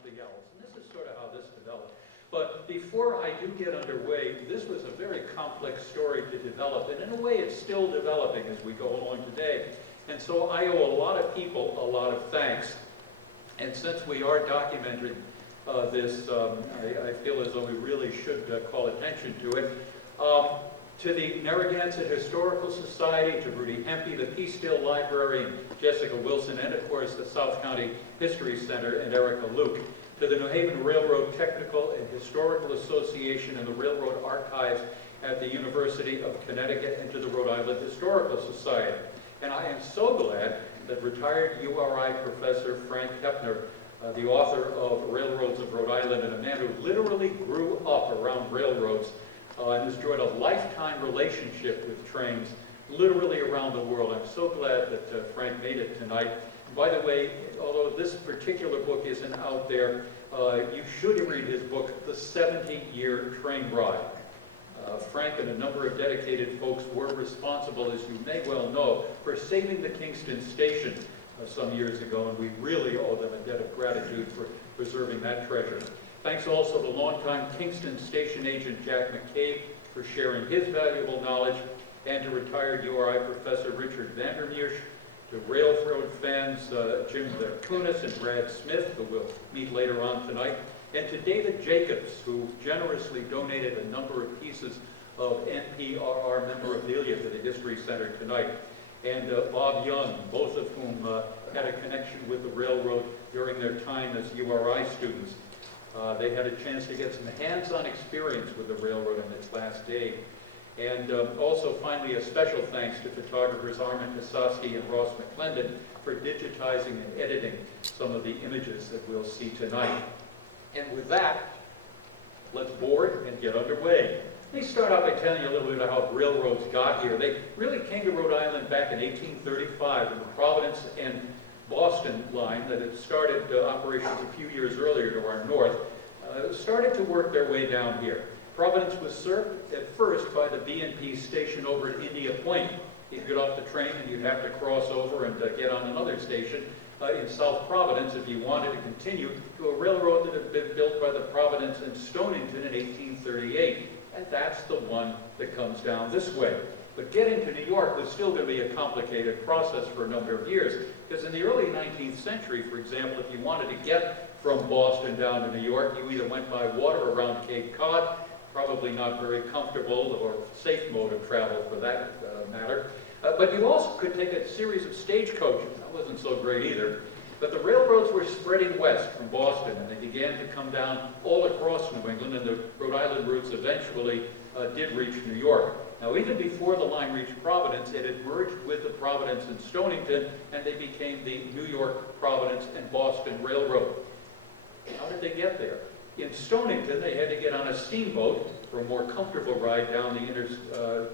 something else. And this is sort of how this developed. But before I do get underway, this was a very complex story to develop, and in a way it's still developing as we go along today. And so I owe a lot of people a lot of thanks. And since we are documenting this, I feel as though we really should call attention to it. To the Narragansett Historical Society, to Rudy Hempy, the Peacedale Library, and Jessica Wilson, and of course the South County History Center, and Erica Luke. To the New Haven Railroad Technical and Historical Association and the Railroad Archives at the University of Connecticut, and to the Rhode Island Historical Society. And I am so glad that retired URI professor Frank Hepner, the author of Railroads of Rhode Island, and a man who literally grew up around railroads and has enjoyed a lifetime relationship with trains literally around the world. I'm so glad that Frank made it tonight. And by the way, although this particular book isn't out there, you should read his book, The 70-Year Train Ride. Frank and a number of dedicated folks were responsible, as you may well know, for saving the Kingston station some years ago, and we really owe them a debt of gratitude for preserving that treasure. Thanks also to longtime Kingston station agent Jack McCabe for sharing his valuable knowledge, and to retired URI professor Richard Vandermeersch, to railroad fans Jim Kunis and Brad Smith, who we'll meet later on tonight, and to David Jacobs, who generously donated a number of pieces of NPRR memorabilia to the History Center tonight, and Bob Young, both of whom had a connection with the railroad during their time as URI students. They had a chance to get some hands-on experience with the railroad in its last day. And also, finally, a special thanks to photographers Armin Kasowski and Ross McClendon for digitizing and editing some of the images that we'll see tonight. And with that, let's board and get underway. Let me start out by telling you a little bit about how railroads got here. They really came to Rhode Island back in 1835 in the Providence and Boston line that had started operations a few years earlier to our north, started to work their way down here. Providence was served at first by the B&P station over at India Point. You'd get off the train and you'd have to cross over and get on another station in South Providence if you wanted to continue to a railroad that had been built by the Providence and Stonington in 1838. And that's the one that comes down this way. But getting to New York was still going to be a complicated process for a number of years, because in the early 19th century, for example, if you wanted to get from Boston down to New York, you either went by water around Cape Cod, probably not very comfortable or safe mode of travel for that matter, but you also could take a series of stagecoaches. That wasn't so great either. But the railroads were spreading west from Boston, and they began to come down all across New England, and the Rhode Island routes eventually did reach New York. Now, even before the line reached Providence, it had merged with the Providence and Stonington, and they became the New York, Providence, and Boston Railroad. How did they get there? In Stonington, they had to get on a steamboat for a more comfortable ride down the inner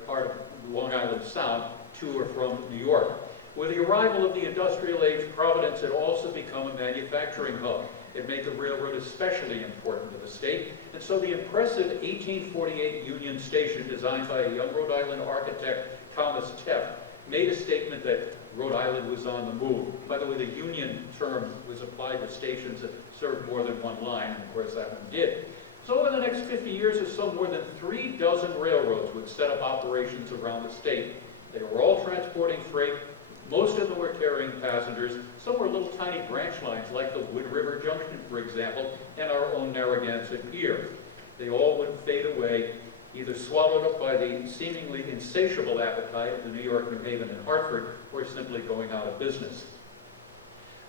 part of Long Island Sound to or from New York. With the arrival of the industrial age, Providence had also become a manufacturing hub. It made the railroad especially important to the state, and so the impressive 1848 Union Station, designed by a young Rhode Island architect, Thomas Teff, made a statement that Rhode Island was on the move. By the way, the Union term was applied to stations that served more than one line, and of course that one did. So over the next 50 years or so, more than 3 dozen railroads would set up operations around the state. They were all transporting freight. Most of them were carrying passengers. Some were little tiny branch lines, like the Wood River Junction, for example, and our own Narragansett Pier. They all would fade away, either swallowed up by the seemingly insatiable appetite of the New York, New Haven, and Hartford, or simply going out of business.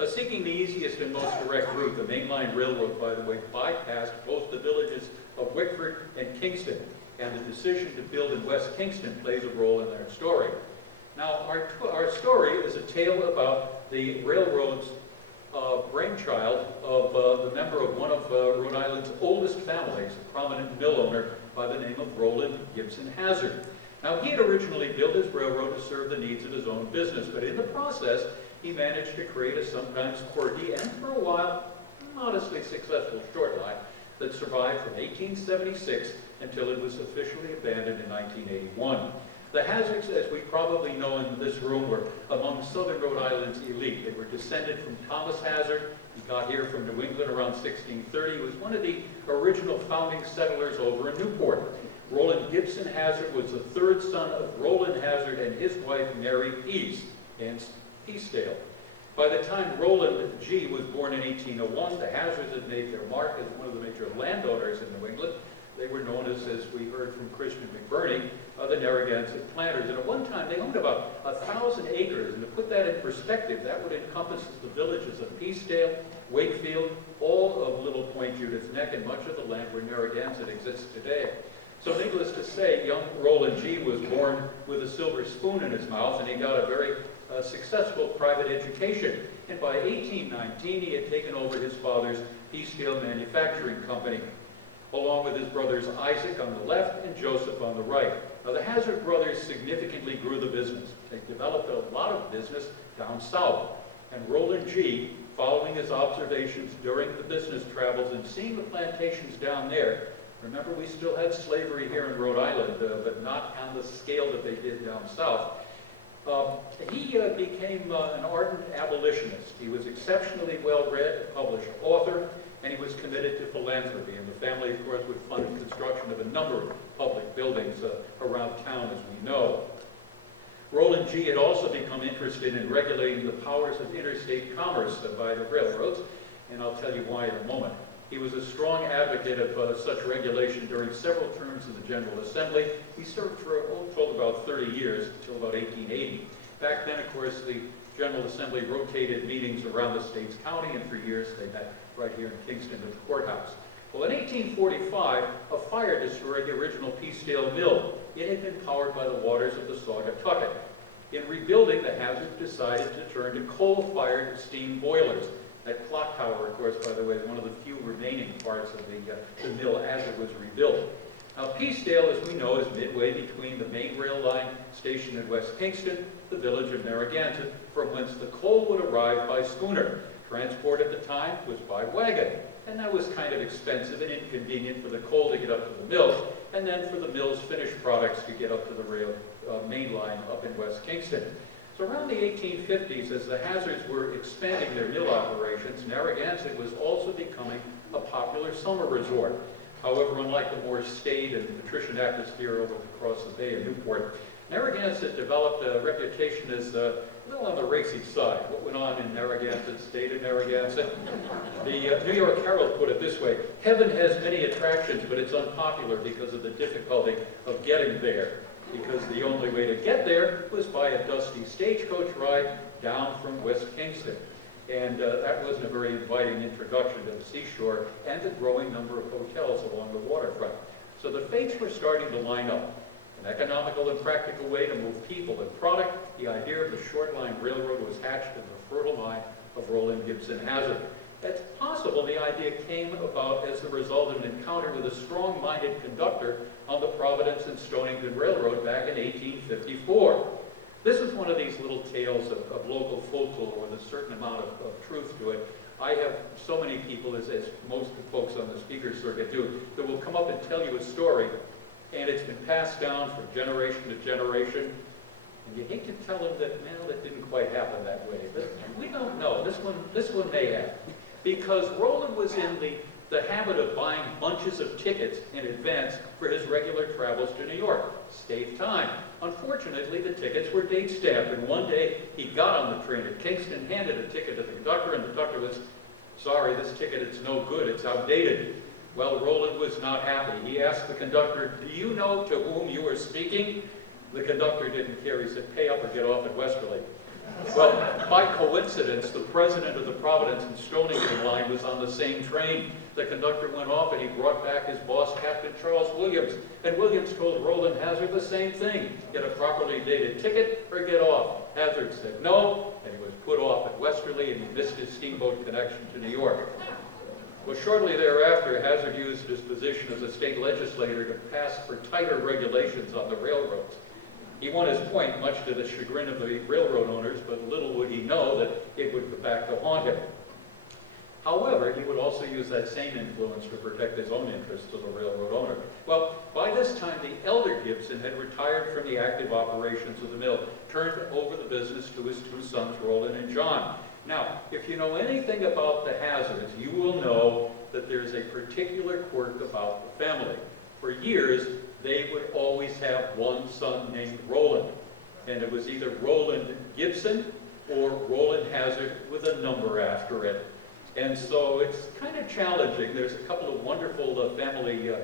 Seeking the easiest and most direct route, the mainline railroad, by the way, bypassed both the villages of Wickford and Kingston, and the decision to build in West Kingston plays a role in their story. Now, our story is a tale about the railroad's brainchild of the member of one of Rhode Island's oldest families, a prominent mill owner by the name of Roland Gibson Hazard. Now, he had originally built his railroad to serve the needs of his own business, but in the process, he managed to create a sometimes quirky and, for a while, modestly successful short line that survived from 1876 until it was officially abandoned in 1981. The Hazards, as we probably know in this room, were among Southern Rhode Island's elite. They were descended from Thomas Hazard. He got here from New England around 1630. He was one of the original founding settlers over in Newport. Roland Gibson Hazard was the third son of Roland Hazard and his wife Mary Pease, hence Peacedale. By the time Roland G. was born in 1801, the Hazards had made their mark as one of the major landowners in New England. They were known as we heard from Christian McBurney, the Narragansett planters. And at one time, they owned about 1,000 acres. And to put that in perspective, that would encompass the villages of Peacedale, Wakefield, all of Little Point Judith Neck, and much of the land where Narragansett exists today. So needless to say, young Roland G. was born with a silver spoon in his mouth, and he got a very successful private education. And by 1819, he had taken over his father's Peacedale Manufacturing Company, along with his brothers Isaac on the left and Joseph on the right. Now, the Hazard brothers significantly grew the business. They developed a lot of business down south. And Roland G., following his observations during the business travels and seeing the plantations down there, remember we still had slavery here in Rhode Island, but not on the scale that they did down south. He became an ardent abolitionist. He was exceptionally well-read, a published author, and he was committed to philanthropy. And the family, of course, would fund the construction of a number of public buildings around town, as we know. Roland G. had also become interested in regulating the powers of interstate commerce by the railroads, and I'll tell you why in a moment. He was a strong advocate of such regulation during several terms in the General Assembly. He served for all told about 30 years, until about 1880. Back then, of course, the General Assembly rotated meetings around the state's county, and for years they met right here in Kingston at the courthouse. Well, in 1845, a fire destroyed the original Peacedale mill. It had been powered by the waters of the Saugatucket. In rebuilding, the Hazards decided to turn to coal-fired steam boilers. That clock tower, of course, by the way, is one of the few remaining parts of the mill as it was rebuilt. Now, Peacedale, as we know, is midway between the main rail line station in West Kingston, the village of Narragansett, from whence the coal would arrive by schooner. Transport at the time was by wagon, and that was kind of expensive and inconvenient for the coal to get up to the mill, and then for the mill's finished products to get up to the rail main line up in West Kingston. So around the 1850s, as the Hazards were expanding their mill operations, Narragansett was also becoming a popular summer resort. However, unlike the more staid and patrician atmosphere over across the bay of Newport, Narragansett developed a reputation as a little on the racy side. What went on in Narragansett stayed in Narragansett. The New York Herald put it this way: heaven has many attractions, but it's unpopular because of the difficulty of getting there. Because the only way to get there was by a dusty stagecoach ride down from West Kingston. And that wasn't a very inviting introduction to the seashore and the growing number of hotels along the waterfront. So the fates were starting to line up. An economical and practical way to move people and product, the idea of the short line railroad was hatched in the fertile mind of Roland Gibson Hazard. It's possible the idea came about as the result of an encounter with a strong-minded conductor on the Providence and Stonington Railroad back in 1854. This is one of these little tales of local folklore with a certain amount of truth to it. I have so many people, as most folks on the speaker circuit do, that will come up and tell you a story, and it's been passed down from generation to generation, and you hate to tell them that, well, it didn't quite happen that way. But we don't know. This one may have. Because Roland was in the habit of buying bunches of tickets in advance for his regular travels to New York. Saved time. Unfortunately, the tickets were date stamped, and one day he got on the train at Kingston, handed a ticket to the conductor, and the conductor was, sorry, this ticket, it's no good, it's outdated. Well, Roland was not happy. He asked the conductor, do you know to whom you are speaking? The conductor didn't care. He said, pay up or get off at Westerly. Well, by coincidence, the president of the Providence and Stonington line was on the same train. The conductor went off and he brought back his boss, Captain Charles Williams. And Williams told Roland Hazard the same thing. Get a properly dated ticket or get off. Hazard said no, and he was put off at Westerly, and he missed his steamboat connection to New York. Well, shortly thereafter, Hazard used his position as a state legislator to pass for tighter regulations on the railroads. He won his point, much to the chagrin of the railroad owners, but little would he know that it would go back to haunt him. However, he would also also use that same influence to protect his own interests as a railroad owner. Well, by this time, the elder Gibson had retired from the active operations of the mill, turned over the business to his two sons, Roland and John. Now, if you know anything about the Hazards, you will know that there's a particular quirk about the family. For years, they would always have one son named Roland, and it was either Roland Gibson or Roland Hazard with a number after it. And so it's kind of challenging. There's a couple of wonderful family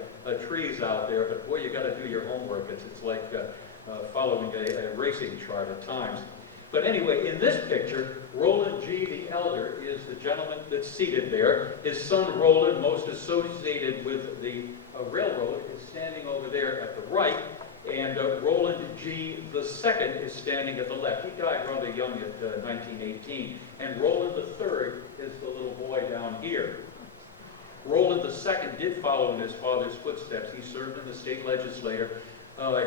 trees out there, but boy, you got to do your homework. It's like following a racing chart at times. But anyway, in this picture, Roland G. the elder is the gentleman that's seated there. His son Roland, most associated with the railroad, is standing over there at the right. And Roland G. the second is standing at the left. He died rather young at 1918. And Roland the third is the little boy down here. Roland the second did follow in his father's footsteps. He served in the state legislature.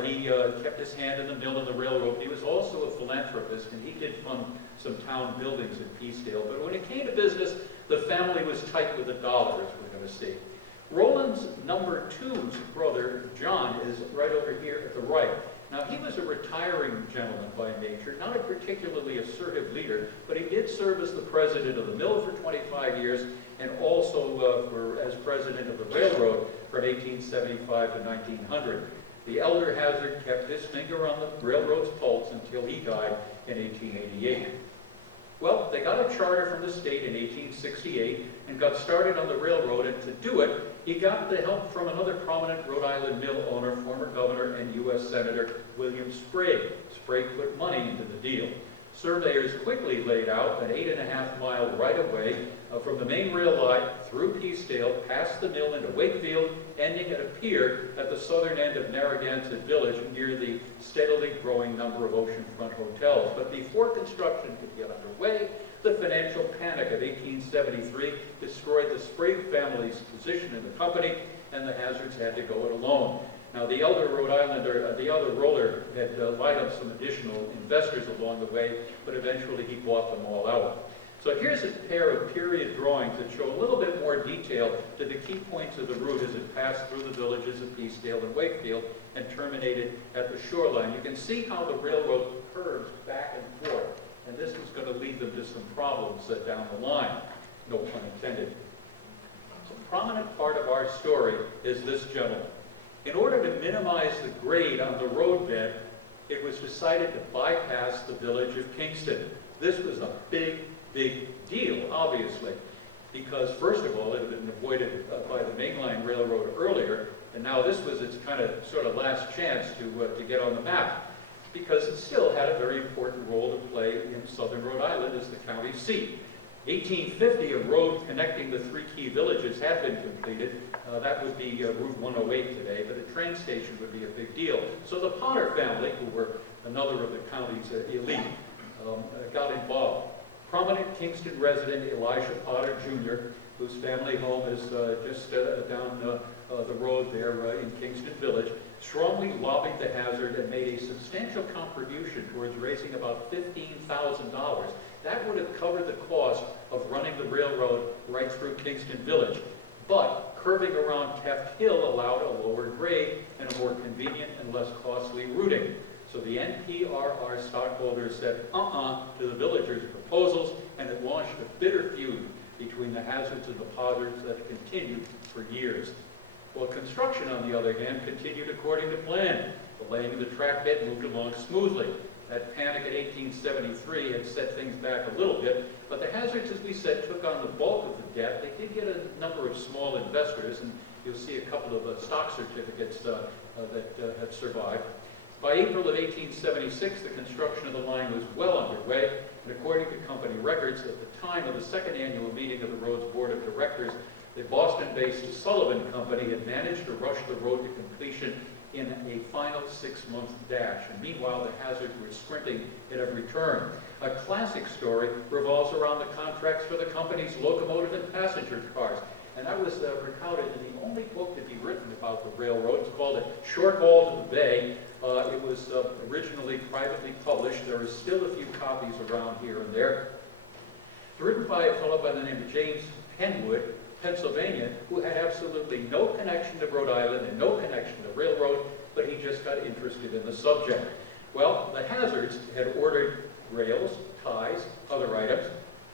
He kept his hand in the mill and the railroad. He was also a philanthropist, and he did fund some town buildings in Peacedale. But when it came to business, the family was tight with the dollar, as we're going to see. Roland's number two's brother, John, is right over here at the right. Now, he was a retiring gentleman by nature, not a particularly assertive leader, but he did serve as the president of the mill for 25 years and also as president of the railroad from 1875 to 1900. The elder Hazard kept his finger on the railroad's pulse until he died in 1888. Well, they got a charter from the state in 1868 and got started on the railroad, and to do it, he got the help from another prominent Rhode Island mill owner, former governor and U.S. Senator William Sprague. Sprague put money into the deal. Surveyors quickly laid out an 8.5-mile right-of-way from the main rail line through Peacedale, past the mill into Wakefield, ending at a pier at the southern end of Narragansett Village near the steadily growing number of oceanfront hotels. But before construction could get underway, the financial panic of 1873 destroyed the Sprague family's position in the company, and the Hazards had to go it alone. Now, the elder Rhode Islander, the other roller, had lined up some additional investors along the way, but eventually he bought them all out. So here's a pair of period drawings that show a little bit more detail to the key points of the route as it passed through the villages of Peacedale and Wakefield and terminated at the shoreline. You can see how the railroad curves back and forth, and this is going to lead them to some problems down the line. No pun intended. A prominent part of our story is this gentleman. In order to minimize the grade on the roadbed, it was decided to bypass the village of Kingston. This was a big deal, obviously, because first of all, it had been avoided by the mainline railroad earlier, and now this was its kind of sort of last chance to get on the map, because it still had a very important role to play in southern Rhode Island as the county seat. 1850, a road connecting the three key villages had been completed. That would be Route 108 today, but a train station would be a big deal. So the Potter family, who were another of the county's elite, got involved. Prominent Kingston resident Elisha Potter Jr., whose family home is just down the road there in Kingston Village, strongly lobbied the Hazard and made a substantial contribution towards raising about $15,000. That would have covered the cost of running the railroad right through Kingston Village. But curving around Teft Hill allowed a lower grade and a more convenient and less costly routing. So the NPRR stockholders said to the villagers' proposals, and it launched a bitter feud between the Hazards and the Potters that continued for years. Well, construction, on the other hand, continued according to plan. The laying of the track bed moved along smoothly. That panic in 1873 had set things back a little bit, but the Hazards, as we said, took on the bulk of the debt. They did get a number of small investors, and you'll see a couple of stock certificates that have survived. By April of 1876, the construction of the line was well underway, and according to company records, at the time of the second annual meeting of the road's board of directors, the Boston-based Sullivan Company had managed to rush the road to completion in a final 6-month dash. And meanwhile, the Hazards were sprinting at every turn. A classic story revolves around the contracts for the company's locomotive and passenger cars. And that was recounted in the only book to be written about the railroad. It's called A Short Haul to the Bay. It was originally privately published. There are still a few copies around here and there. Written by a fellow by the name of James Penwood, Pennsylvania, who had absolutely no connection to Rhode Island and no connection to railroad, but he just got interested in the subject. Well, the Hazards had ordered rails, ties, other items,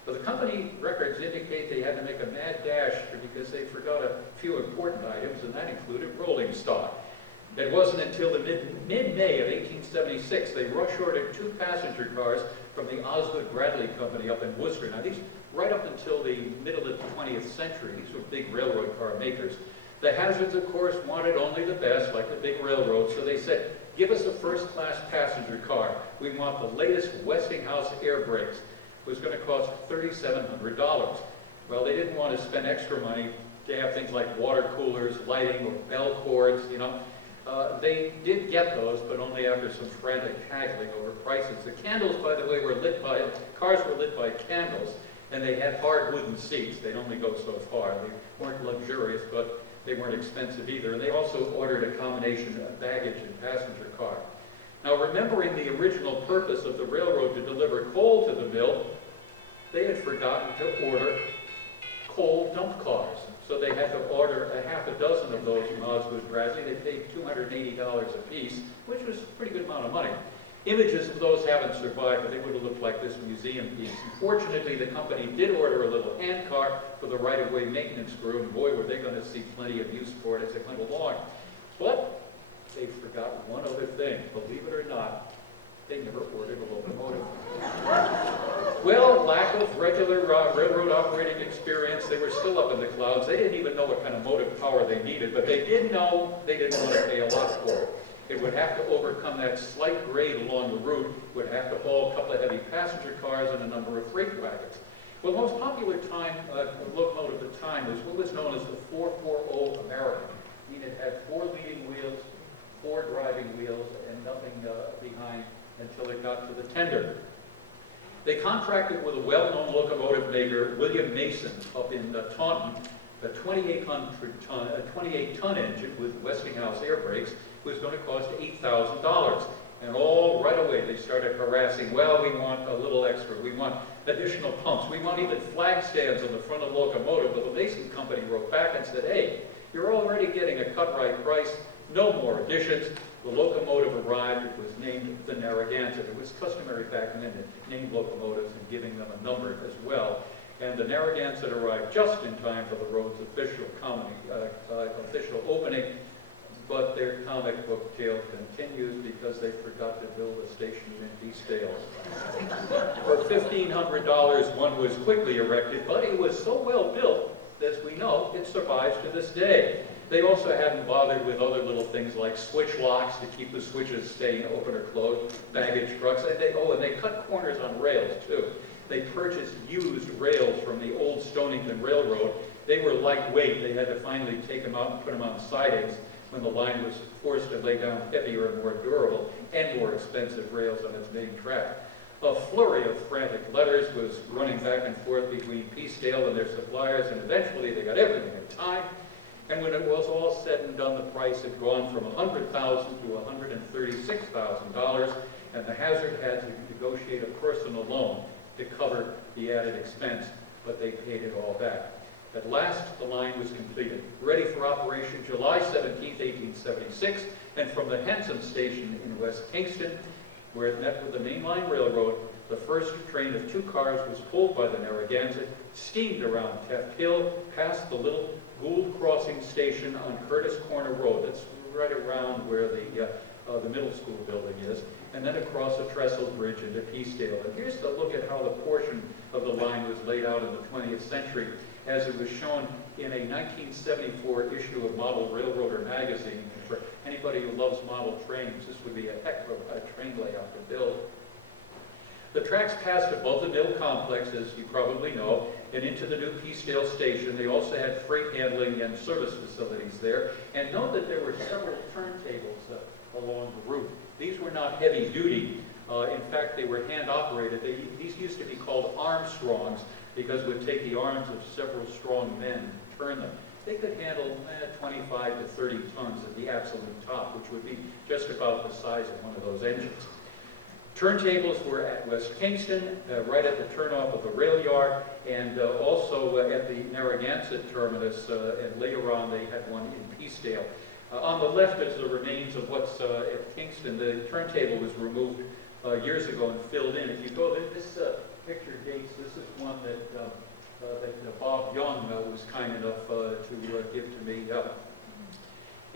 but the company records indicate they had to make a mad dash because they forgot a few important items, and that included rolling stock. It wasn't until the mid-May of 1876 they rush ordered 2 passenger cars from the Osgood Bradley Company up in Worcester. Now these, right up until the middle of the 20th century, these were big railroad car makers. The Hazards, of course, wanted only the best, like the big railroads, so they said, give us a first-class passenger car. We want the latest Westinghouse air brakes. It was going to cost $3,700. Well, they didn't want to spend extra money to have things like water coolers, lighting, or bell cords, you know. They did get those, but only after some frantic haggling over prices. The candles, by the way, cars were lit by candles, and they had hard wooden seats. They'd only go so far. They weren't luxurious, but they weren't expensive either. And they also ordered a combination of baggage and passenger car. Now, remembering the original purpose of the railroad to deliver coal to the mill, they had forgotten to order coal dump cars. So they had to order a half a dozen of those from Osgood Bradley. They paid $280 a piece, which was a pretty good amount of money. Images of those haven't survived, but they would have looked like this museum piece. Unfortunately, the company did order a little hand car for the right-of-way maintenance crew, and boy, were they going to see plenty of use for it as it went along. But they forgot one other thing. Believe it or not, they never ordered a locomotive. Well, lack of regular railroad operating experience, they were still up in the clouds. They didn't even know what kind of motive power they needed, but they did know they didn't want to pay a lot for it. It would have to overcome that slight grade along the route, would have to haul a couple of heavy passenger cars and a number of freight wagons. Well, the most popular locomotive at the time was what was known as the 440 American. I mean, it had 4 leading wheels, 4 driving wheels, and nothing behind until it got to the tender. They contracted with a well-known locomotive maker, William Mason, up in Taunton. A 28-ton engine with Westinghouse air brakes was going to cost $8,000. And all right away they started harassing, well, we want a little extra, we want additional pumps, we want even flag stands on the front of the locomotive. But the Mason company wrote back and said, hey, you're already getting a cut-right price, no more additions. The locomotive arrived, it was named the Narragansett. It was customary back then to name locomotives and giving them a number as well. And the Narragansett arrived just in time for the road's official opening, but their comic book tale continues because they forgot to build a station in Peacedale. For $1,500, one was quickly erected, but it was so well built, as we know, it survives to this day. They also hadn't bothered with other little things like switch locks to keep the switches staying open or closed, baggage trucks, and they cut corners on rails too. They purchased used rails from the old Stonington Railroad. They were lightweight. They had to finally take them out and put them on sidings when the line was forced to lay down heavier and more durable and more expensive rails on its main track. A flurry of frantic letters was running back and forth between Peacedale and their suppliers, and eventually they got everything in time. And when it was all said and done, the price had gone from $100,000 to $136,000, and the Hazard had to negotiate a personal loan to cover the added expense, but they paid it all back. At last, the line was completed, ready for operation July 17, 1876, and from the Henson Station in West Kingston, where it met with the mainline railroad, the first train of 2 cars was pulled by the Narragansett, steamed around Teft Hill, past the little Gould Crossing Station on Curtis Corner Road. That's right around where the middle school building is, and then across a trestle bridge into Peacedale. And here's the look at how the portion of the line was laid out in the 20th century, as it was shown in a 1974 issue of Model Railroader magazine. For anybody who loves model trains, this would be a heck of a train layout to build. The tracks passed above the mill complex, as you probably know, and into the new Peacedale station. They also had freight handling and service facilities there. And note that there were several turntables along the route. These were not heavy duty. In fact, they were hand operated. These used to be called Armstrongs because it would take the arms of several strong men to turn them. They could handle 25 to 30 tons at the absolute top, which would be just about the size of one of those engines. Turntables were at West Kingston, right at the turnoff of the rail yard, and also at the Narragansett terminus, and later on they had one in Peacedale. On the left is the remains of what's at Kingston. The turntable was removed years ago and filled in. If you go, this picture dates, this is one that Bob Young was kind enough to give to me.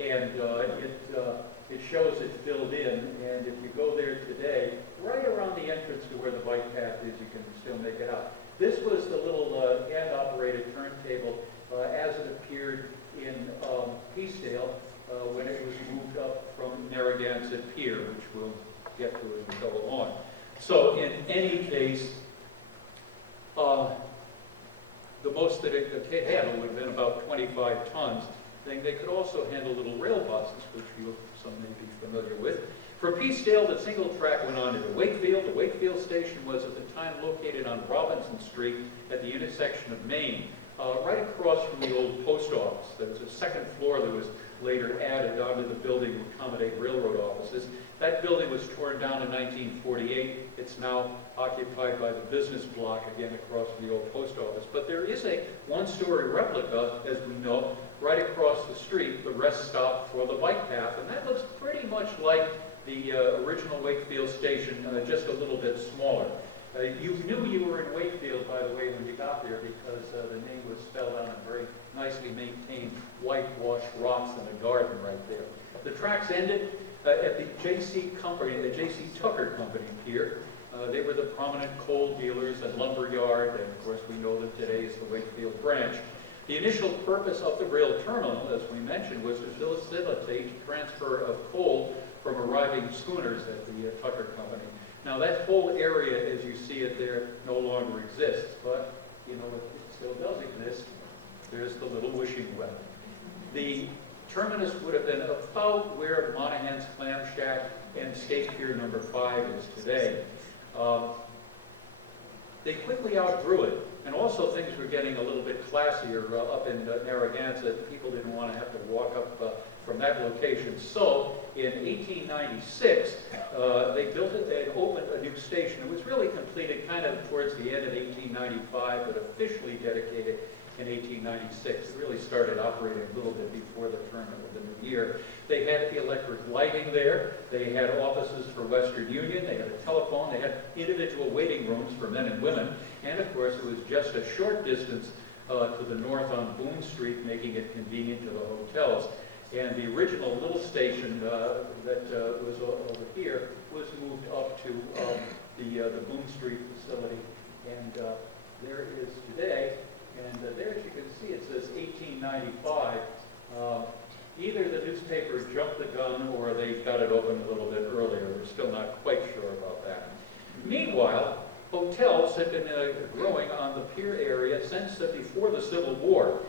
And it shows it filled in, and if you go there today, right around the entrance to where the bike path is, you can still make it out. This was the little hand-operated turntable as it appeared in Peacedale when it was moved up from Narragansett Pier, which we'll get to as we go along. So in any case, the most that it could handle would have been about 25 tons. They could also handle little rail buses, which some may be familiar with. From Peacedale, the single track went on into Wakefield. The Wakefield station was at the time located on Robinson Street at the intersection of Main, right across from the old post office. There was a second floor that was later added onto the building to accommodate railroad offices. That building was torn down in 1948. It's now occupied by the business block, again across from the old post office. But there is a one-story replica, as we know, right across the street, the rest stop for the bike path, and that looks pretty much like the original Wakefield station, just a little bit smaller. You knew you were in Wakefield, by the way, when you got there, because the name was spelled out on very nicely maintained whitewashed rocks in a garden right there. The tracks ended at the J.C. Company, the J.C. Tucker Company Pier. They were the prominent coal dealers and lumber yard, and of course we know that today is the Wakefield branch. The initial purpose of the rail terminal, as we mentioned, was to facilitate transfer of coal from arriving schooners at the Tucker Company. Now that whole area, as you see it there, no longer exists, but you know, it still does exist. There's the little wishing well. The terminus would have been about where Monahan's Clam Shack and Skate Pier number 5 is today. They quickly outgrew it, and also things were getting a little bit classier up in Narragansett. People didn't want to have to walk up from that location. So in 1896, they built it, they opened a new station. It was really completed kind of towards the end of 1895, but officially dedicated in 1896. It really started operating a little bit before the turn of the new year. They had electric lighting there. They had offices for Western Union. They had a telephone. They had individual waiting rooms for men and women. And of course, it was just a short distance to the north on Boone Street, making it convenient to the hotels. And the original little station that was over here was moved up to the Boone Street facility. And there it is today. And there, as you can see, it says 1895. Either the newspaper jumped the gun or they got it open a little bit earlier. We're still not quite sure about that. Meanwhile, hotels had been growing on the Pier area since before the Civil War.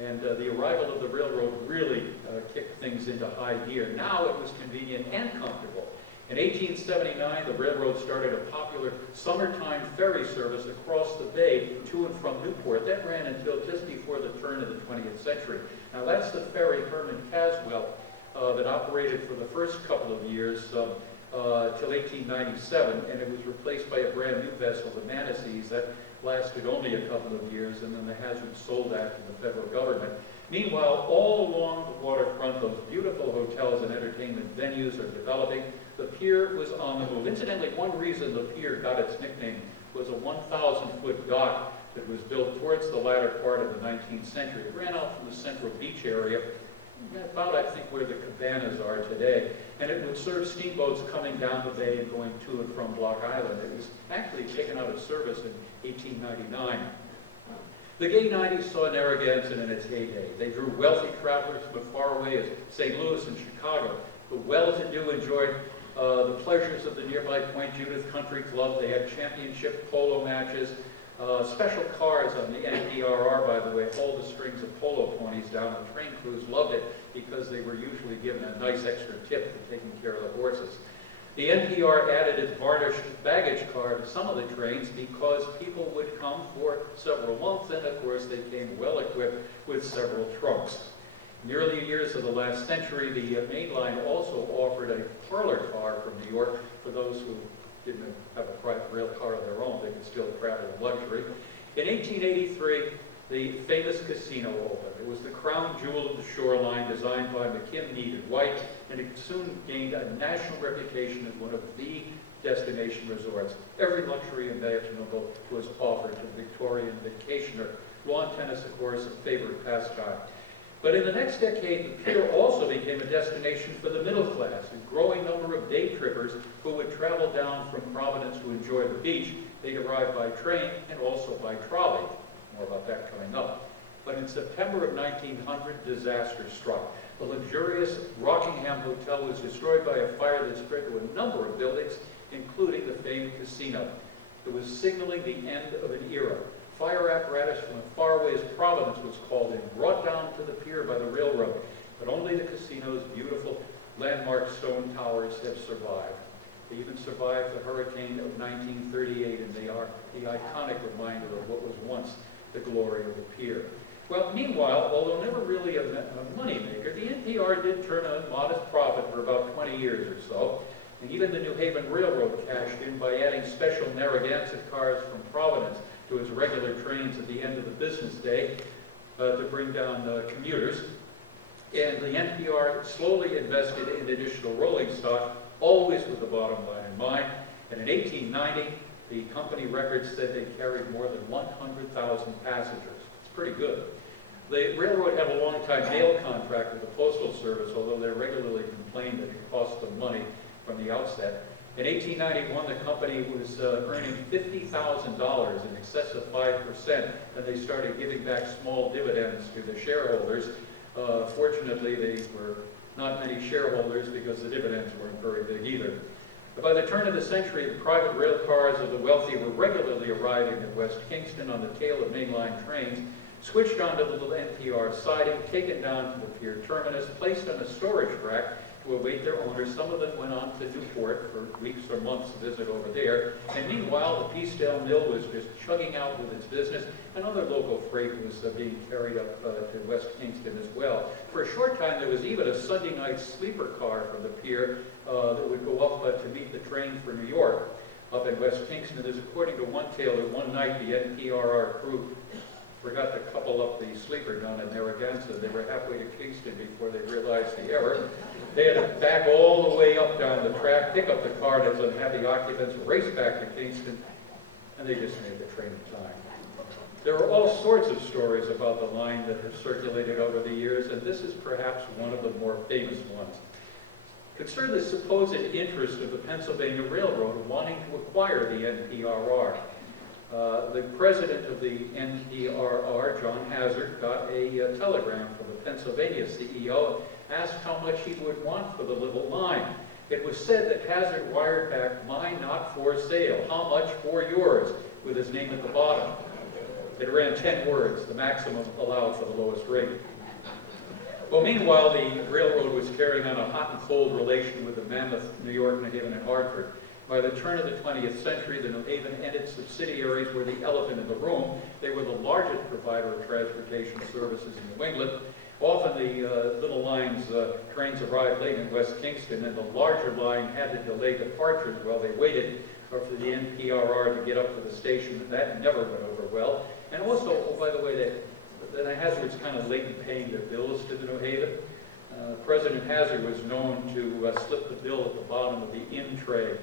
And the arrival of the railroad really kicked things into high gear. Now it was convenient and comfortable. In 1879, the railroad started a popular summertime ferry service across the bay to and from Newport. That ran until just before the turn of the 20th century. Now that's the ferry Herman Caswell that operated for the first couple of years till 1897, and it was replaced by a brand new vessel, the Manassas, that lasted only a couple of years, and then the Hazard sold that to the federal government. Meanwhile, all along the waterfront, those beautiful hotels and entertainment venues are developing. The pier was on the move. Incidentally, one reason the pier got its nickname was a 1,000-foot dock that was built towards the latter part of the 19th century. It ran out from the central beach area, about, I think, where the cabanas are today. And it would serve steamboats coming down the bay and going to and from Block Island. It was actually taken out of service in 1899. The gay 90s saw Narragansett in its heyday. They drew wealthy travelers from as far away as St. Louis and Chicago. The well-to-do enjoyed the pleasures of the nearby Point Judith Country Club. They had championship polo matches. Special cars on the NPRR, by the way, hold the strings of polo ponies down. The train crews loved it because they were usually given a nice extra tip for taking care of the horses. The NPR added its varnished baggage car to some of the trains because people would come for several months, and of course they came well equipped with several trunks. In the early years of the last century, the main line also offered a parlor car from New York for those who didn't have a private rail car of their own, they could still travel in luxury. In 1883, the famous casino opened. It was the crown jewel of the shoreline, designed by McKim, Need and White, and it soon gained a national reputation as one of the destination resorts. Every luxury imaginable was offered to the Victorian vacationer. Lawn tennis, of course, a favorite pastime. But in the next decade, the pier also became a destination for the middle class, a growing number of day trippers who would travel down from Providence to enjoy the beach. They'd arrive by train and also by trolley. More about that coming up. But in September of 1900, disaster struck. The luxurious Rockingham Hotel was destroyed by a fire that spread to a number of buildings, including the famed casino. It was signaling the end of an era. Fire apparatus from as far away as Providence was called in, brought down to the pier by the railroad. But only the casino's beautiful landmark stone towers have survived. They even survived the hurricane of 1938, and they are the iconic reminder of what was once the glory of the pier. Well, meanwhile, although never really a moneymaker, the NPR did turn a modest profit for about 20 years or so. And even the New Haven Railroad cashed in by adding special Narragansett cars from Providence to its regular trains at the end of the business day to bring down commuters. And the NPR slowly invested in additional rolling stock, always with the bottom line in mind. And in 1890, the company records said they carried more than 100,000 passengers. It's pretty good. The railroad had a long-time mail contract with the Postal Service, although they regularly complained that it cost them money from the outset. In 1891, the company was earning $50,000, in excess of 5%, and they started giving back small dividends to the shareholders. Fortunately, they were not many shareholders because the dividends weren't very big either. But by the turn of the century, the private rail cars of the wealthy were regularly arriving at West Kingston on the tail of mainline trains, switched onto the little NPR siding, taken down to the pier terminus, placed on a storage rack to await their owners. Some of them went on to Newport for weeks or months to visit over there. And meanwhile, the Peacedale Mill was just chugging out with its business, and other local freight was being carried up to West Kingston as well. For a short time, there was even a Sunday night sleeper car from the pier that would go up to meet the train for New York up in West Kingston. There's, according to one tale, that one night the NPRR crew forgot to couple up the sleeper down in Narragansett. They were halfway to Kingston before they realized the error. They had to back all the way up down the track, pick up the car and its unhappy occupants, race back to Kingston, and they just made the train in time. There are all sorts of stories about the line that have circulated over the years, and this is perhaps one of the more famous ones. Concern the supposed interest of the Pennsylvania Railroad wanting to acquire the NPRR. The president of the NPRR, John Hazard, got a telegram from the Pennsylvania CEO, asked how much he would want for the little line. It was said that Hazard wired back, "Mine not for sale, how much for yours?" with his name at the bottom. It ran 10 words, the maximum allowed for the lowest rate. Well, meanwhile, the railroad was carrying on a hot and cold relation with the mammoth New York, New Haven, and Hartford. By the turn of the 20th century, the New Haven and its subsidiaries were the elephant in the room. They were the largest provider of transportation services in New England. Often the little lines, trains arrived late in West Kingston, and the larger line had to delay departures while they waited for the NPRR to get up to the station. That never went over well. And also, oh, by the way, the Hazards kind of late in paying their bills to the New Haven. President Hazard was known to slip the bill at the bottom of the in tray.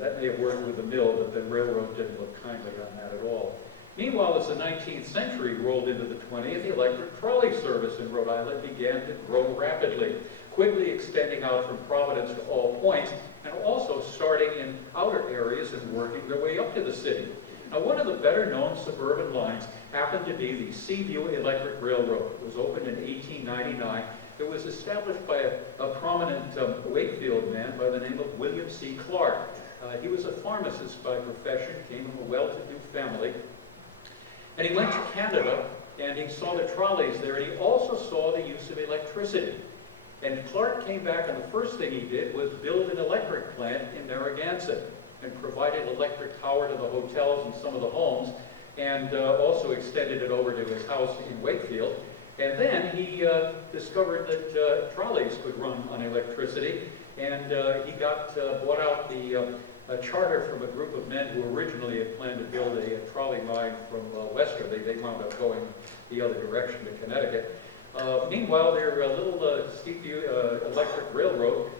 That may have worked with the mill, but the railroad didn't look kindly on that at all. Meanwhile, as the 19th century rolled into the 20th, the electric trolley service in Rhode Island began to grow rapidly, quickly extending out from Providence to all points, and also starting in outer areas and working their way up to the city. Now, one of the better-known suburban lines happened to be the Seaview Electric Railroad. It was opened in 1899. It was established by a prominent Wakefield man by the name of William C. Clark. He was a pharmacist by profession, came from a well-to-do family. And he went to Canada, and he saw the trolleys there, and he also saw the use of electricity. And Clark came back, and the first thing he did was build an electric plant in Narragansett and provided electric power to the hotels and some of the homes, and also extended it over to his house in Wakefield. And then he discovered that trolleys could run on electricity, and he bought out the a charter from a group of men who originally had planned to build a trolley line from Westerly. They wound up going the other direction to Connecticut. Meanwhile, their little Steepview electric railroad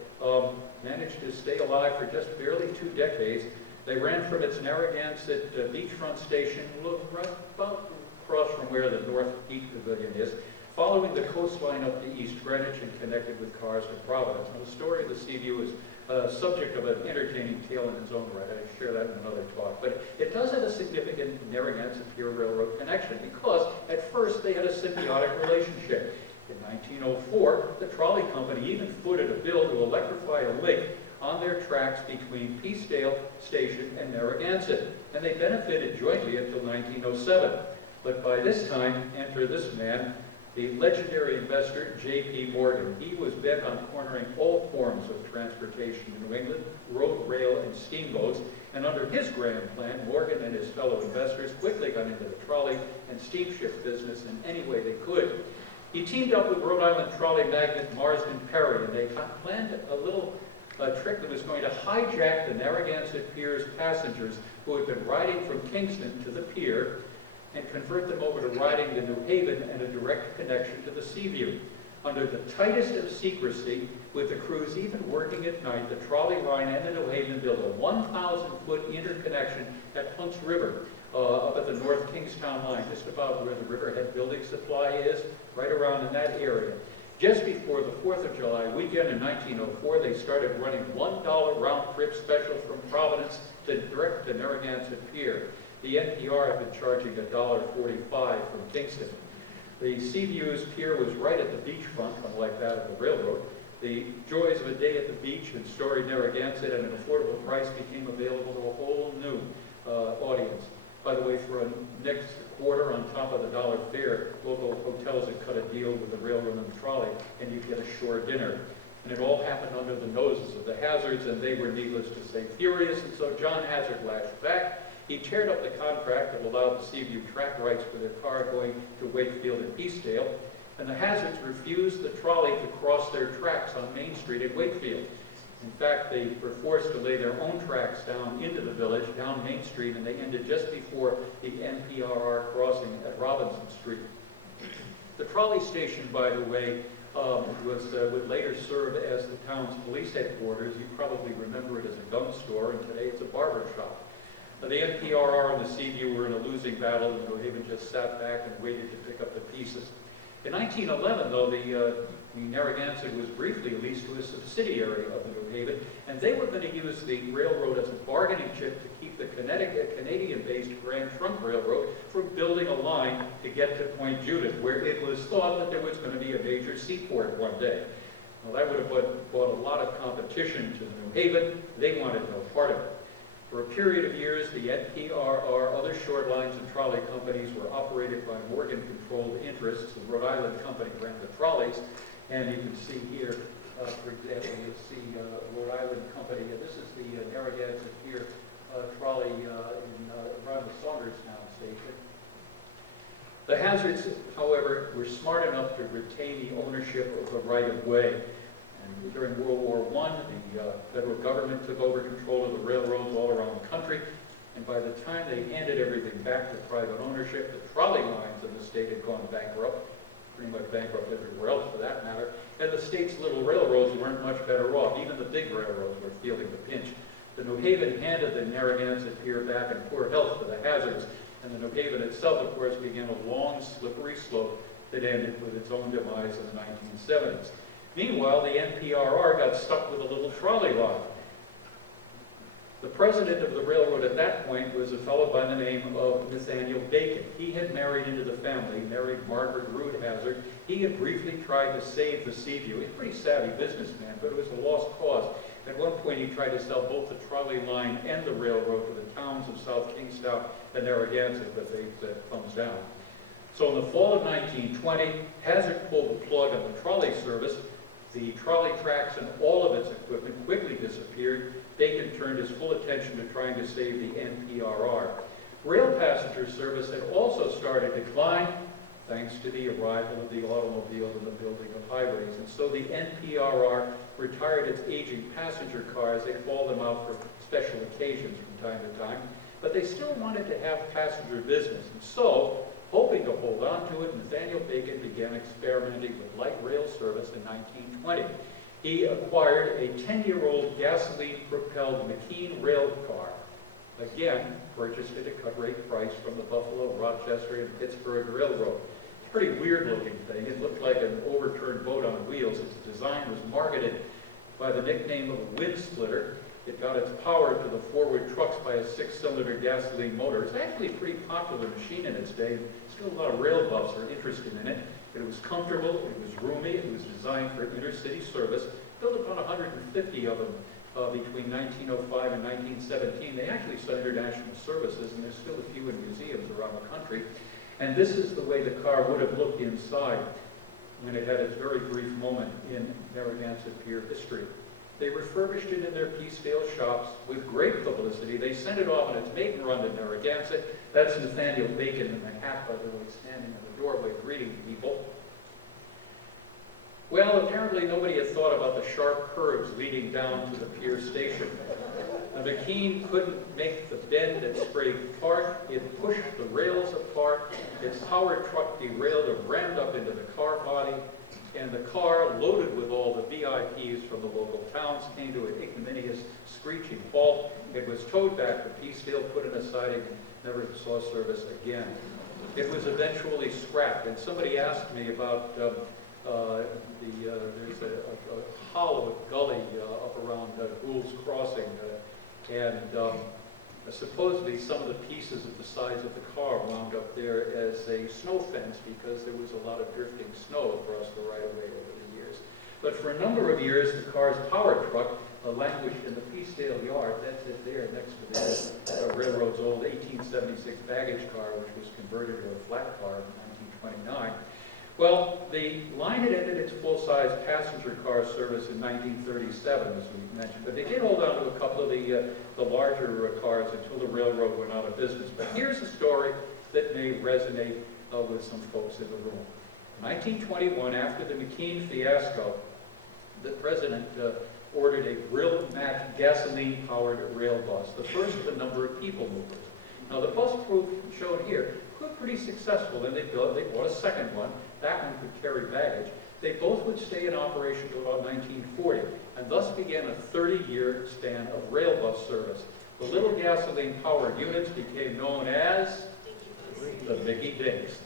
managed to stay alive for just barely 2 decades. They ran from its Narragansett beachfront station, right about across from where the North Beach Pavilion is, following the coastline up to East Greenwich and connected with cars to Providence. Now, the story of the Seaview is subject of an entertaining tale in its own right. I share that in another talk. But it does have a significant Narragansett Pier Railroad connection because at first they had a symbiotic relationship. In 1904, the trolley company even footed a bill to electrify a link on their tracks between Peacedale Station and Narragansett, and they benefited jointly until 1907. But by this time, enter this man, the legendary investor J.P. Morgan. He was bent on cornering all forms of transportation in New England, road, rail, and steamboats, and under his grand plan, Morgan and his fellow investors quickly got into the trolley and steamship business in any way they could. He teamed up with Rhode Island trolley magnate Marsden Perry, and they planned a little trick that was going to hijack the Narragansett Pier's passengers who had been riding from Kingston to the pier and convert them over to riding to New Haven and a direct connection to the Seaview. Under the tightest of secrecy, with the crews even working at night, the trolley line and the New Haven built a 1,000-foot interconnection at Hunt's River, up at the North Kingstown line, just about where the Riverhead Building Supply is, right around in that area. Just before the 4th of July weekend in 1904, they started running $1 round-trip special from Providence to direct to Narragansett Pier. The NPR had been charging $1.45 from Kingston. The Seaview's pier was right at the beachfront, unlike that of the railroad. The joys of a day at the beach in storied Narragansett at an affordable price became available to a whole new audience. By the way, for a next quarter on top of the dollar fare, local hotels had cut a deal with the railroad and the trolley, and you'd get a shore dinner. And it all happened under the noses of the Hazards, and they were, needless to say, furious. And so John Hazard lashed back. He teared up the contract that allowed the Seaview track rights for their car going to Wakefield and Peacedale, and the Hazards refused the trolley to cross their tracks on Main Street at Wakefield. In fact, they were forced to lay their own tracks down into the village, down Main Street, and they ended just before the NPRR crossing at Robinson Street. The trolley station, by the way, would later serve as the town's police headquarters. You probably remember it as a gun store, and today it's a barber shop. The NPRR and the Seaview were in a losing battle, and New Haven just sat back and waited to pick up the pieces. In 1911, though, the Narragansett was briefly leased to a subsidiary of the New Haven, and they were going to use the railroad as a bargaining chip to keep the Canadian-based Grand Trunk Railroad from building a line to get to Point Judith, where it was thought that there was going to be a major seaport one day. Well, that would have brought a lot of competition to New Haven. They wanted no part of it. For a period of years, the NPRR, other short lines and trolley companies were operated by Morgan-controlled interests. The Rhode Island company ran the trolleys, and you can see here, for example, you see Rhode Island company. This is the Narragansett Pier trolley around the Saunderstown station. The Hazards, however, were smart enough to retain the ownership of the right-of-way. And during World War I, the federal government took over control of the railroads all around the country, and by the time they handed everything back to private ownership, the trolley lines in the state had gone bankrupt, pretty much bankrupt everywhere else for that matter, and the state's little railroads weren't much better off. Even the big railroads were feeling the pinch. The New Haven handed the Narragansett Pier back in poor health to the Hazards, and the New Haven itself, of course, began a long, slippery slope that ended with its own demise in the 1970s. Meanwhile, the NPRR got stuck with a little trolley line. The president of the railroad at that point was a fellow by the name of Nathaniel Bacon. He had married into the family, married Margaret Rood Hazard. He had briefly tried to save the Seaview. He's a pretty savvy businessman, but it was a lost cause. At one point, he tried to sell both the trolley line and the railroad to the towns of South Kingstown and Narragansett, but they said thumbs down. So in the fall of 1920, Hazard pulled the plug on the trolley service. The trolley tracks and all of its equipment quickly disappeared. Bacon turned his full attention to trying to save the NPRR. Rail passenger service had also started to decline thanks to the arrival of the automobile and the building of highways. And so the NPRR retired its aging passenger cars. They called them out for special occasions from time to time, but they still wanted to have passenger business. And so, hoping to hold on to it, Nathaniel Bacon began experimenting with light rail service in 1920. He acquired a 10-year-old gasoline-propelled McKean rail car. Again, purchased it at cut-rate price from the Buffalo, Rochester, and Pittsburgh Railroad. Pretty weird-looking thing. It looked like an overturned boat on wheels. Its design was marketed by the nickname of a wind splitter. It got its power to the forward trucks by a 6-cylinder gasoline motor. It's actually a pretty popular machine in its day. Still a lot of rail buffs are interested in it. It was comfortable, it was roomy, it was designed for intercity service. Built upon 150 of them between 1905 and 1917. They actually saw international services, and there's still a few in museums around the country. And this is the way the car would have looked inside when it had its very brief moment in Narragansett Pier history. They refurbished it in their Peacedale shops with great publicity. They sent it off on its maiden run to Narragansett. That's Nathaniel Bacon in the hat, by the way, standing in the doorway greeting people. Well, apparently nobody had thought about the sharp curves leading down to the Pier station. The McKean couldn't make the bend at Sprague Park. It pushed the rails apart. Its power truck derailed and rammed up into the car body. And the car, loaded with all the VIPs from the local towns, came to an ignominious screeching halt. It was towed back to Peacedale, put in a siding, and never saw service again. It was eventually scrapped. And somebody asked me about there's a hollow gully up around Gould's Crossing, and supposedly some of the pieces of the sides of the car wound up there as a snow fence because there was a lot of drifting snow across the right-of-way over the years. But for a number of years, the car's power truck languished in the Peacedale yard. That's it there next to the railroad's old 1876 baggage car, which was converted to a flat car in 1929. Well, the line had ended its full-size passenger car service in 1937, as we mentioned, but they did hold on to a couple of the larger cars until the railroad went out of business. But here's a story that may resonate with some folks in the room. In 1921, after the McKean fiasco, the president ordered a grill-match gasoline-powered rail bus, the first of a number of people movers. Now, the bus proved, shown here, proved pretty successful, and they bought a second one. That one could carry baggage. They both would stay in operation until about 1940, and thus began a 30-year span of rail bus service. The little gasoline-powered units became known as the Mickey Dinks,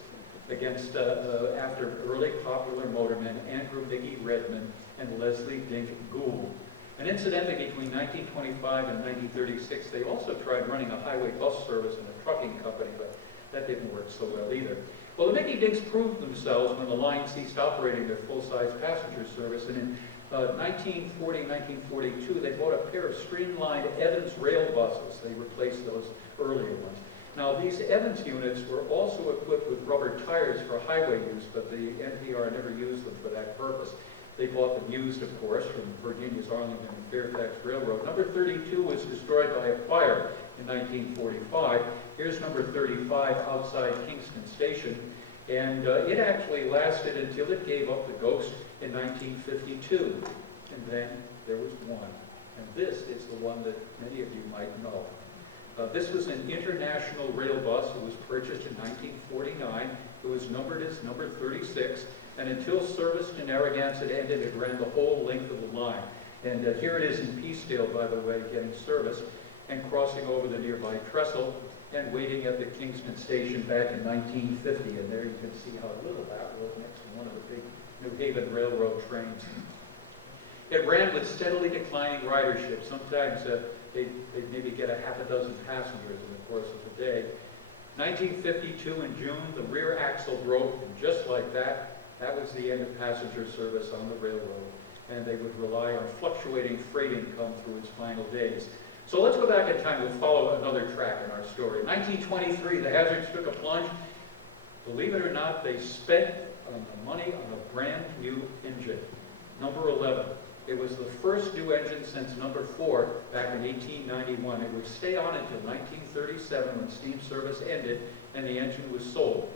after early popular motormen Andrew Mickey Redmond and Leslie Dink Gould. And incidentally, between 1925 and 1936, they also tried running a highway bus service in a trucking company, but that didn't work so well either. Well, the Mickey Dinks proved themselves when the line ceased operating their full-size passenger service, and in 1942, they bought a pair of streamlined Evans rail buses. They replaced those earlier ones. Now, these Evans units were also equipped with rubber tires for highway use, but the NPR never used them for that purpose. They bought them used, of course, from Virginia's Arlington and Fairfax Railroad. Number 32 was destroyed by a fire in 1945. Here's number 35 outside Kingston Station, and it actually lasted until it gave up the ghost in 1952. And then there was one, and this is the one that many of you might know. This was an international rail bus. It was purchased in 1949. It was numbered as number 36, and until service to Narragansett ended, it ran the whole length of the line. And here it is in Peacedale, by the way, getting service and crossing over the nearby trestle and waiting at the Kingston Station back in 1950. And there you can see how little that was next to one of the big New Haven Railroad trains. It ran with steadily declining ridership. Sometimes they'd maybe get a half a dozen passengers in the course of the day. 1952 in June, the rear axle broke, and just like that, that was the end of passenger service on the railroad. And they would rely on fluctuating freight income through its final days. So let's go back in time. We'll follow another track in our story. 1923, the Hazards took a plunge. Believe it or not, they spent the money on a brand new engine. Number 11. It was the first new engine since number 4 back in 1891. It would stay on until 1937 when steam service ended and the engine was sold.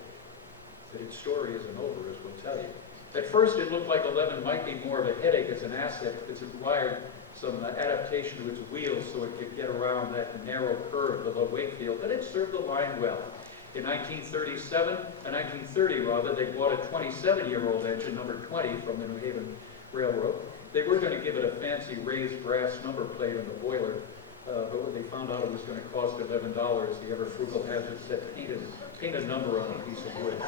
But its story isn't over, as we'll tell you. At first, it looked like 11 might be more of a headache as an asset because it required some adaptation to its wheels so it could get around that narrow curve below Wakefield, but it served the line well. In 1930 rather, they bought a 27-year-old engine, number 20, from the New Haven Railroad. They were going to give it a fancy raised brass number plate on the boiler, but when they found out it was going to cost $11, the ever-frugal hazard said, paint a number on a piece of wood.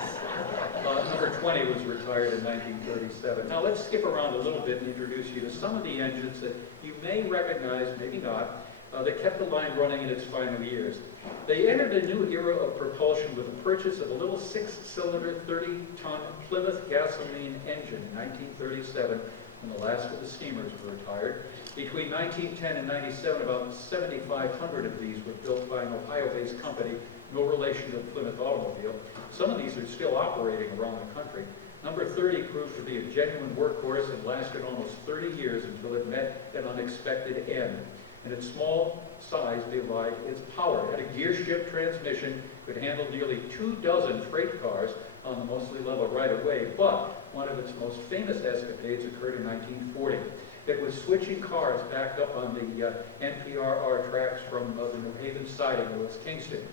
Number 20 was retired in 1937. Now let's skip around a little bit and introduce you to some of the engines that you may recognize, maybe not, that kept the line running in its final years. They entered a new era of propulsion with the purchase of a little 6-cylinder, 30-ton Plymouth gasoline engine in 1937, when the last of the steamers were retired. Between 1910 and 97, about 7,500 of these were built by an Ohio-based company, no relation to the Plymouth automobile. Some of these are still operating around the country. Number 30 proved to be a genuine workhorse and lasted almost 30 years until it met an unexpected end. And its small size belied its power. It had a gear-shift transmission, could handle nearly 24 freight cars on the mostly level right-of-way, but one of its most famous escapades occurred in 1940. It was switching cars back up on the NPRR tracks from the New Haven siding towards Kingston.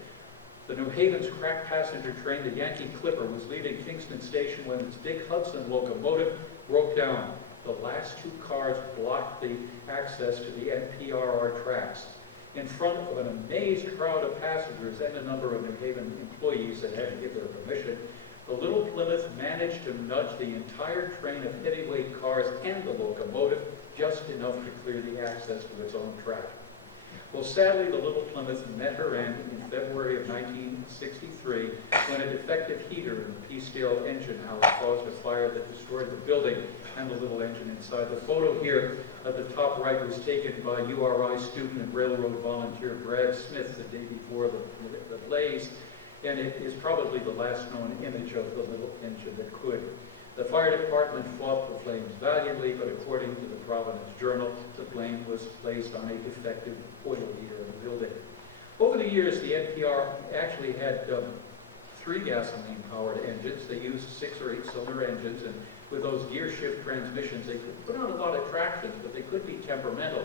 The New Haven's crack passenger train, the Yankee Clipper, was leaving Kingston Station when its big Hudson locomotive broke down. The last two cars blocked the access to the NPRR tracks. In front of an amazed crowd of passengers and a number of New Haven employees that had to give their permission, the little Plymouth managed to nudge the entire train of heavyweight cars and the locomotive just enough to clear the access to its own track. Well, sadly, the little Plymouth met her end in February of 1963 when a defective heater in the Peacedale engine house caused a fire that destroyed the building and the little engine inside. The photo here at the top right was taken by URI student and railroad volunteer Brad Smith the day before the blaze, and it is probably the last known image of the little engine that could. The fire department fought the flames valiantly, but according to the Providence Journal, the blame was placed on a defective oil heater in the building. Over the years, the NPR actually had 3 gasoline-powered engines. They used 6 or 8-cylinder engines, and with those gear-shift transmissions, they could put on a lot of traction, but they could be temperamental.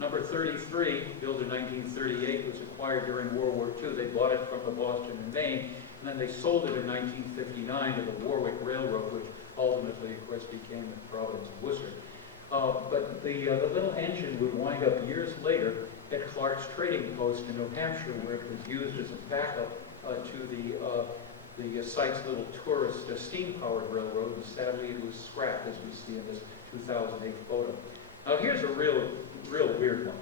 Number 33, built in 1938, was acquired during World War II. They bought it from the Boston and Maine, and then they sold it in 1959 to the Warwick Railroad, which ultimately, of course, became the Providence and Worcester. But the little engine would wind up years later at Clark's Trading Post in New Hampshire, where it was used as a backup to the site's little tourist steam-powered railroad, and sadly it was scrapped, as we see in this 2008 photo. Now here's a real weird one.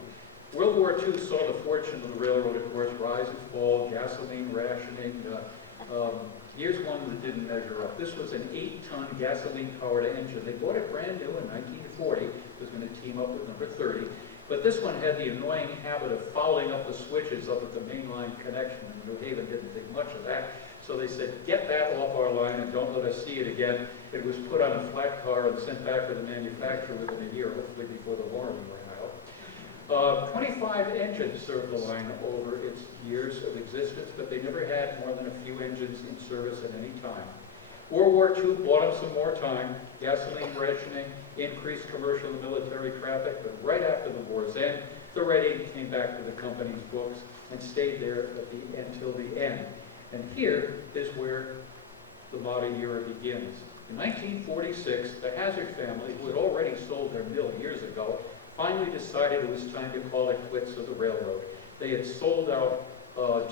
World War II saw the fortune of the railroad, of course, rise and fall, gasoline rationing. Here's one that didn't measure up. This was an 8-ton gasoline-powered engine. They bought it brand new in 1940. It was going to team up with number 30. But this one had the annoying habit of fouling up the switches up at the mainline connection, and New Haven didn't think much of that. So they said, get that off our line and don't let us see it again. It was put on a flat car and sent back to the manufacturer within a year, hopefully before the warranty ran out. 25 engines served the line over its years of existence, but they never had more than a few engines in service at any time. World War II bought them some more time. Gasoline rationing, increased commercial and military traffic, but right after the war's end, the rating came back to the company's books and stayed there until the end. And here is where the modern era begins. In 1946, the Hazard family, who had already sold their mill years ago, finally decided it was time to call it quits of the railroad. They had sold out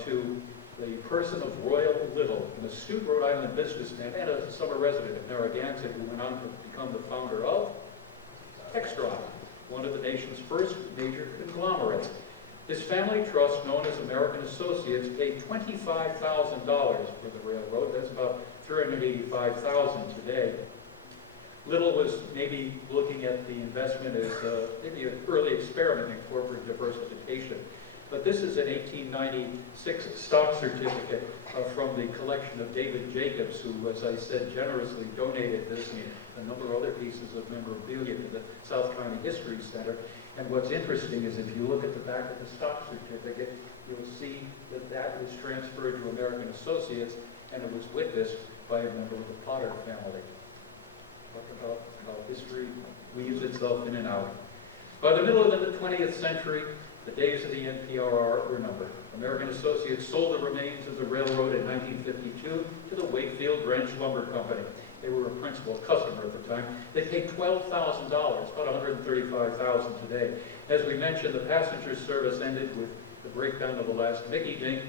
to the person of Royal Little, an astute Rhode Island businessman and a summer resident of Narragansett, who went on to become the founder of Extra, one of the nation's first major conglomerates. This family trust, known as American Associates, paid $25,000 for the railroad. That's about $385,000 today. Little was maybe looking at the investment as maybe an early experiment in corporate diversification. But this is an 1896 stock certificate from the collection of David Jacobs, who, as I said, generously donated this and a number of other pieces of memorabilia to the South County History Center. And what's interesting is if you look at the back of the stock certificate, you'll see that that was transferred to American Associates, and it was witnessed by a member of the Potter family. talk about how history weaves itself in and out. By the middle of the 20th century, the days of the NPRR were numbered. American Associates sold the remains of the railroad in 1952 to the Wakefield Branch Lumber Company. They were a principal customer at the time. They paid $12,000, about $135,000 today. As we mentioned, the passenger service ended with the breakdown of the last Mickey Dink,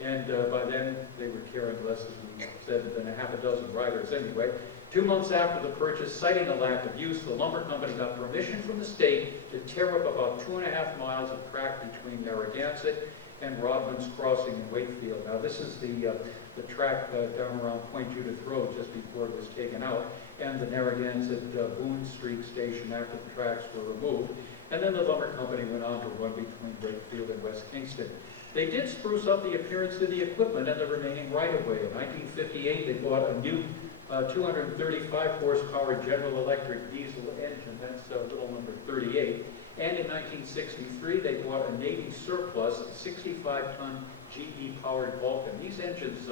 and by then they were carrying less, as we said, than a half a dozen riders anyway. 2 months after the purchase, citing a lack of use, the lumber company got permission from the state to tear up about 2.5 miles of track between Narragansett and Rodman's Crossing in Wakefield. Now this is the track down around Point Judith Road just before it was taken out, and the Narragansett Boone Street station after the tracks were removed. And then the lumber company went on to run between Wakefield and West Kingston. They did spruce up the appearance of the equipment and the remaining right-of-way. In 1958, they bought a new 235 horsepower General Electric diesel engine, that's little number 38. And in 1963, they bought a Navy surplus 65-ton GE powered Vulcan. These engines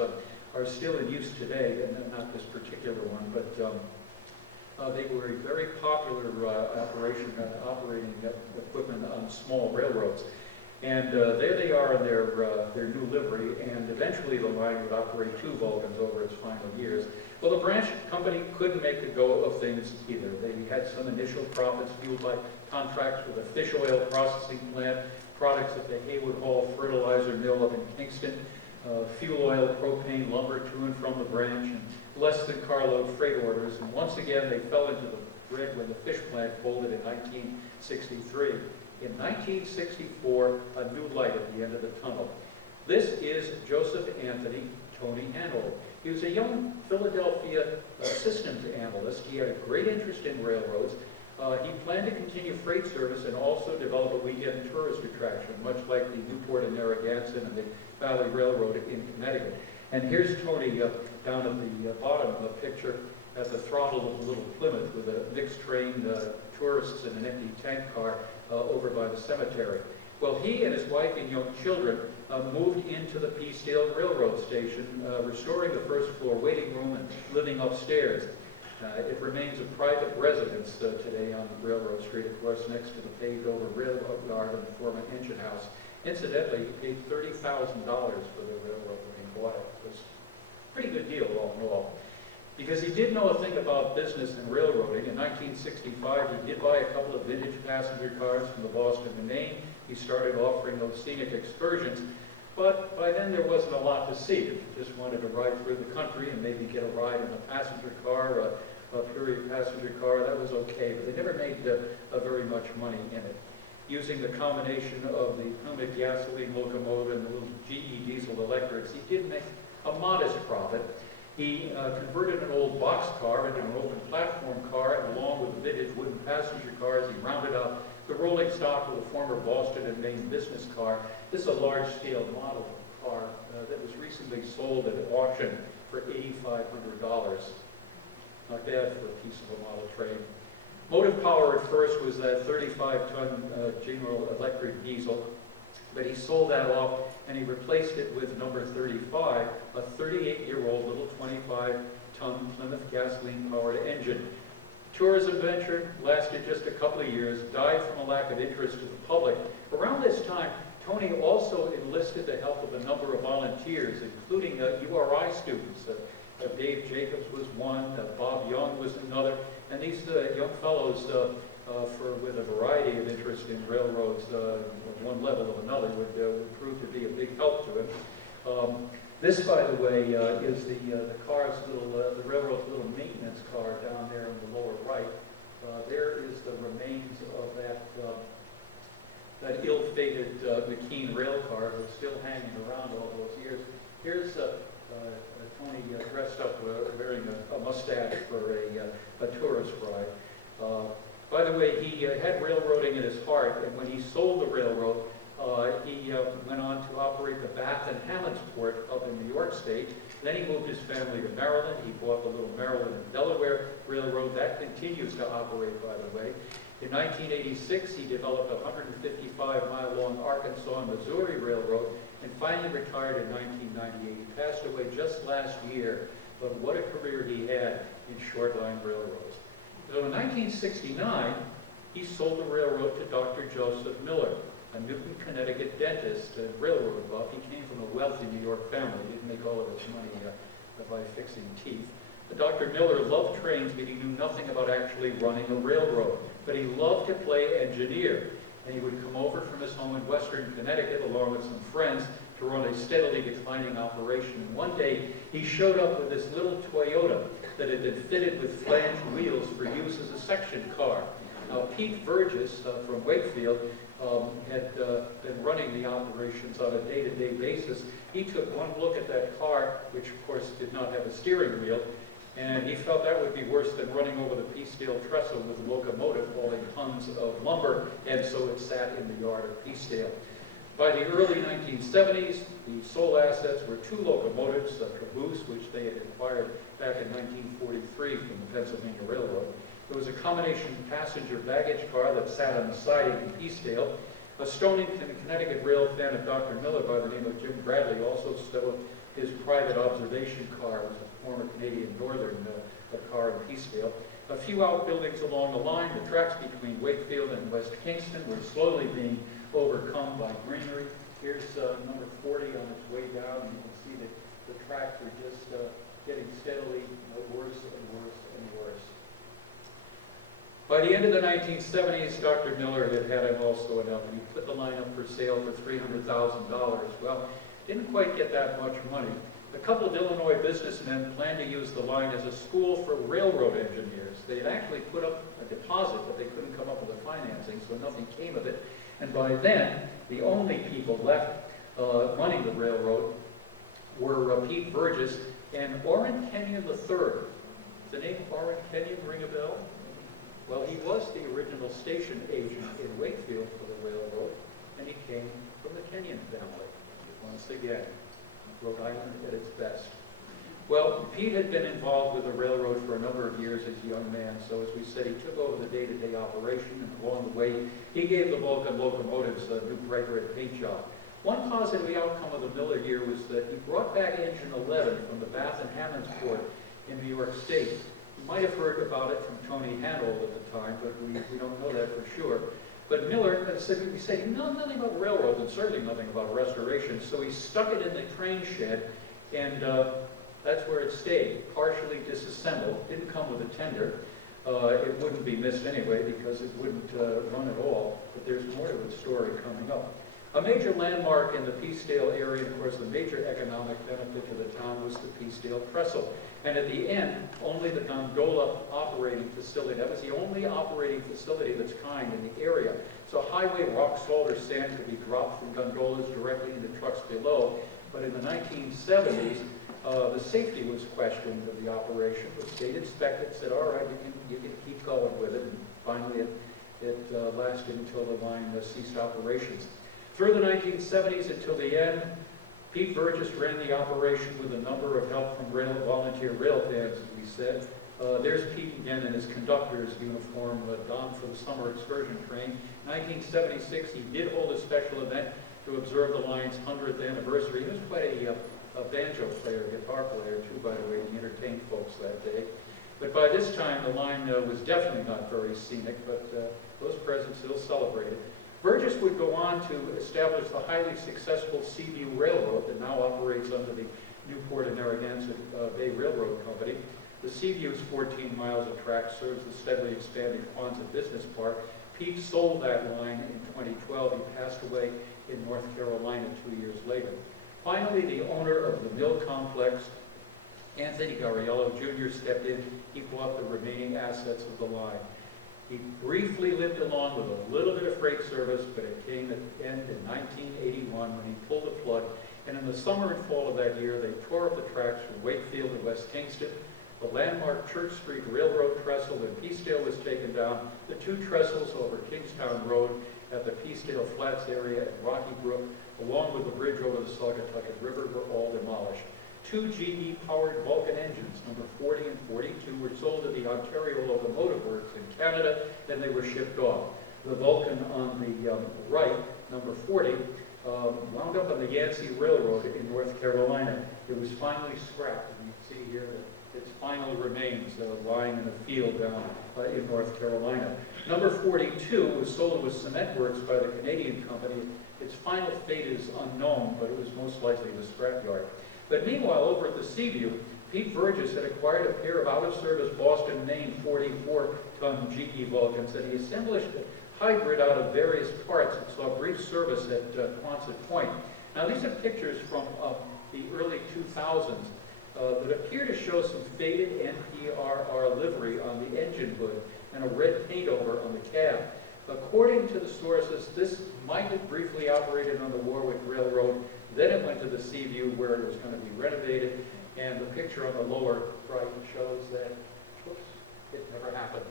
are still in use today, and not this particular one, but they were a very popular operating equipment on small railroads. And there they are in their new livery, and eventually the line would operate 2 Vulcans over its final years. Well, the branch company couldn't make a go of things either. They had some initial profits fueled by contracts with a fish oil processing plant, products at the Haywood Hall fertilizer mill up in Kingston, fuel oil, propane, lumber to and from the branch, and less than carload freight orders. And once again, they fell into the red when the fish plant folded in 1963. In 1964, a new light at the end of the tunnel. This is Joseph Anthony Tony Hanold. He was a young Philadelphia systems analyst. He had a great interest in railroads. He planned to continue freight service and also develop a weekend tourist attraction, much like the Newport and Narragansett and the Valley Railroad in Connecticut. And here's Tony down at the bottom of the picture at the throttle of a little Plymouth with a mixed train tourists and an empty tank car over by the cemetery. Well, he and his wife and young children moved into the Peacedale Railroad Station, restoring the first floor waiting room and living upstairs. It remains a private residence today on Railroad Street, of course, next to the paved-over railroad yard and the former engine house. Incidentally, he paid $30,000 for the railroad when he bought it. It was a pretty good deal, all in all. Because he did know a thing about business and railroading. In 1965, he did buy a couple of vintage passenger cars from the Boston and Maine. He started offering those scenic excursions. But by then, there wasn't a lot to see. If you just wanted to ride through the country and maybe get a ride in a passenger car, a period passenger car, that was okay. But they never made very much money in it. Using the combination of the Plymouth gasoline locomotive and the little GE diesel electrics, he did make a modest profit. He converted an old boxcar into an open platform car, and along with the vintage wooden passenger cars, he rounded out the rolling stock of the former Boston and Maine business car. This is a large-scale model car that was recently sold at auction for $8,500. Not bad for a piece of a model train. Motive power at first was that 35-ton General Electric diesel, but he sold that off and he replaced it with number 35, a 38-year-old little 25-ton Plymouth gasoline-powered engine. Tourism venture lasted just a couple of years, died from a lack of interest to the public. Around this time, Tony also enlisted the help of a number of volunteers, including URI students. Dave Jacobs was one, Bob Young was another, and these young fellows, with a variety of interest in railroads, one level or another, would prove to be a big help to him. This, by the way, is the car's the railroad's little maintenance car down there in the lower right. There is the remains of that ill-fated McKean rail car that's still hanging around all those years. Here's Tony dressed up wearing a mustache for a tourist ride. By the way, he had railroading in his heart, and when he sold the railroad, he went on to operate the Bath and Hammondsport up in New York State. Then he moved his family to Maryland. He bought the little Maryland and Delaware Railroad. That continues to operate, by the way. In 1986, he developed a 155-mile-long Arkansas and Missouri Railroad and finally retired in 1998. He passed away just last year, but what a career he had in short-line railroads. So in 1969, he sold the railroad to Dr. Joseph Miller, a Newton, Connecticut dentist and railroad buff. He came from a wealthy New York family. He didn't make all of his money by fixing teeth. But Dr. Miller loved trains, but he knew nothing about actually running a railroad. But he loved to play engineer. And he would come over from his home in western Connecticut along with some friends to run a steadily declining operation. And one day, he showed up with this little Toyota that had been fitted with flanged wheels for use as a section car. Now, Pete Burgess from Wakefield had been running the operations on a day-to-day basis. He took one look at that car, which of course did not have a steering wheel, and he felt that would be worse than running over the Peacedale trestle with a locomotive hauling tons of lumber, and so it sat in the yard of Peacedale. By the early 1970s, the sole assets were two locomotives, a caboose, which they had acquired back in 1943 from the Pennsylvania Railroad. There was a combination passenger baggage car that sat on the siding in Peacedale. A Stonington, Connecticut rail fan of Dr. Miller by the name of Jim Bradley also stowed his private observation car. It was a former Canadian Northern car in Peacedale. A few outbuildings along the line, the tracks between Wakefield and West Kingston were slowly being overcome by greenery. Here's number 40 on its way down, and you can see that the tracks are just getting steadily worse and worse and worse. By the end of the 1970s, Dr. Miller had also enough, and he put the line up for sale for $300,000. Well, didn't quite get that much money. A couple of Illinois businessmen planned to use the line as a school for railroad engineers. They had actually put up a deposit, but they couldn't come up with the financing, so nothing came of it. And by then, the only people left running the railroad were Pete Burgess and Orrin Kenyon III. Does the name Orrin Kenyon ring a bell? Well, he was the original station agent in Wakefield for the railroad, and he came from the Kenyon family. Once again, Rhode Island at its best. Well, Pete had been involved with the railroad for a number of years as a young man, so as we said, he took over the day-to-day operation, and along the way, he gave the Vulcan locomotives a new bright red paint job. One positive outcome of the Miller year was that he brought back Engine 11 from the Bath and Hammondsport in New York State. You might have heard about it from Tony Hanold at the time, but we don't know that for sure. But Miller said, we said, he knew nothing about railroads and certainly nothing about restoration, so he stuck it in the train shed, and that's where it stayed, partially disassembled. Didn't come with a tender. It wouldn't be missed anyway because it wouldn't run at all, but there's more to the story coming up. A major landmark in the Peacedale area, and of course the major economic benefit to the town, was the Peacedale Trestle. And at the end, only the gondola operating facility, that was the only operating facility of its kind in the area. So highway rock, salt, or sand could be dropped from gondolas directly into trucks below. But in the 1970s, the safety was questioned of the operation. The state inspected, said, all right, you can keep going with it. And finally, it lasted until the line ceased operations. Through the 1970s until the end, Pete Burgess ran the operation with a number of help from volunteer rail fans, as we said. There's Pete again in his conductor's uniform, donned for the summer excursion train. In 1976, he did hold a special event to observe the line's 100th anniversary. He was quite a banjo player, guitar player too, by the way. He entertained folks that day. But by this time, the line was definitely not very scenic, but those present still celebrated. Burgess would go on to establish the highly successful Seaview Railroad that now operates under the Newport and Narragansett Bay Railroad Company. The Seaview's 14 miles of track serves the steadily expanding Quonset Business Park. Pete sold that line in 2012. He passed away in North Carolina 2 years later. Finally, the owner of the mill complex, Anthony Gariello Jr., stepped in. He bought the remaining assets of the line. He briefly lived along with a little bit of freight service, but it came to an end in 1981 when he pulled the plug. And in the summer and fall of that year, they tore up the tracks from Wakefield to West Kingston. The landmark Church Street Railroad trestle in Peacedale was taken down. The two trestles over Kingstown Road at the Peacedale Flats area and Rocky Brook, along with the bridge over the Saugatucket River, were all demolished. Two GE-powered Vulcan engines, number 40 and 42, were sold to the Ontario Locomotive Works in Canada, and they were shipped off. The Vulcan on the right, number 40, wound up on the Yancey Railroad in North Carolina. It was finally scrapped, and you can see here that its final remains lying in a field down in North Carolina. Number 42 was sold with cement works by the Canadian company. Its final fate is unknown, but it was most likely the scrapyard. But meanwhile, over at the Seaview, Pete Burgess had acquired a pair of out-of-service Boston, Maine 44-ton GE Vulcans, and he assembled a hybrid out of various parts that saw brief service at Quonset Point. Now, these are pictures from the early 2000s that appear to show some faded NPRR livery on the engine hood and a red paint over on the cab. According to the sources, this might have briefly operated on the Warwick Railroad. Then it went to the Seaview where it was going to be renovated. And the picture on the lower right shows that, whoops, it never happened.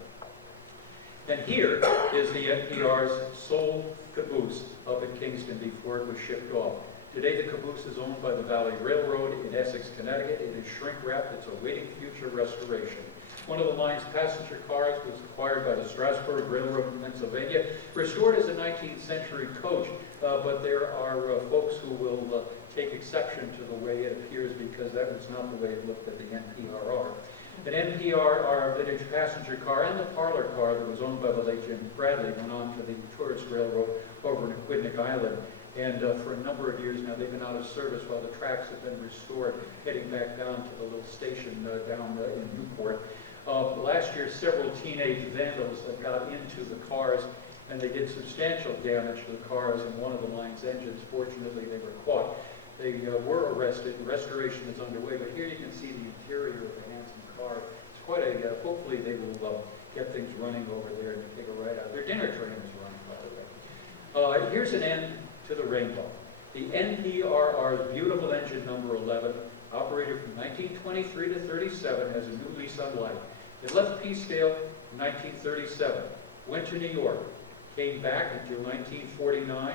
And here is the NPR's sole caboose up at Kingston before it was shipped off. Today the caboose is owned by the Valley Railroad in Essex, Connecticut. It is shrink-wrapped. It's awaiting future restoration. One of the line's passenger cars was acquired by the Strasburg Railroad in Pennsylvania, restored as a 19th century coach, but there are folks who will take exception to the way it appears because that was not the way it looked at the NPRR. An NPRR vintage passenger car and the parlor car that was owned by the late Jim Bradley went on to the tourist railroad over in Aquidneck Island. And for a number of years now, they've been out of service while the tracks have been restored, heading back down to the little station down in Newport. Last year, several teenage vandals got into the cars, and they did substantial damage to the cars and one of the line's engines. Fortunately, they were caught. They were arrested. Restoration is underway, but here you can see the interior of the handsome car. It's quite a, hopefully they will get things running over there and take a ride out. Their dinner train is running, by the way. Here's an end to the rainbow. The NPRR's beautiful engine number 11, operated from 1923 to 37, has a new lease on life. It left Peacedale in 1937, went to New York, came back until 1949.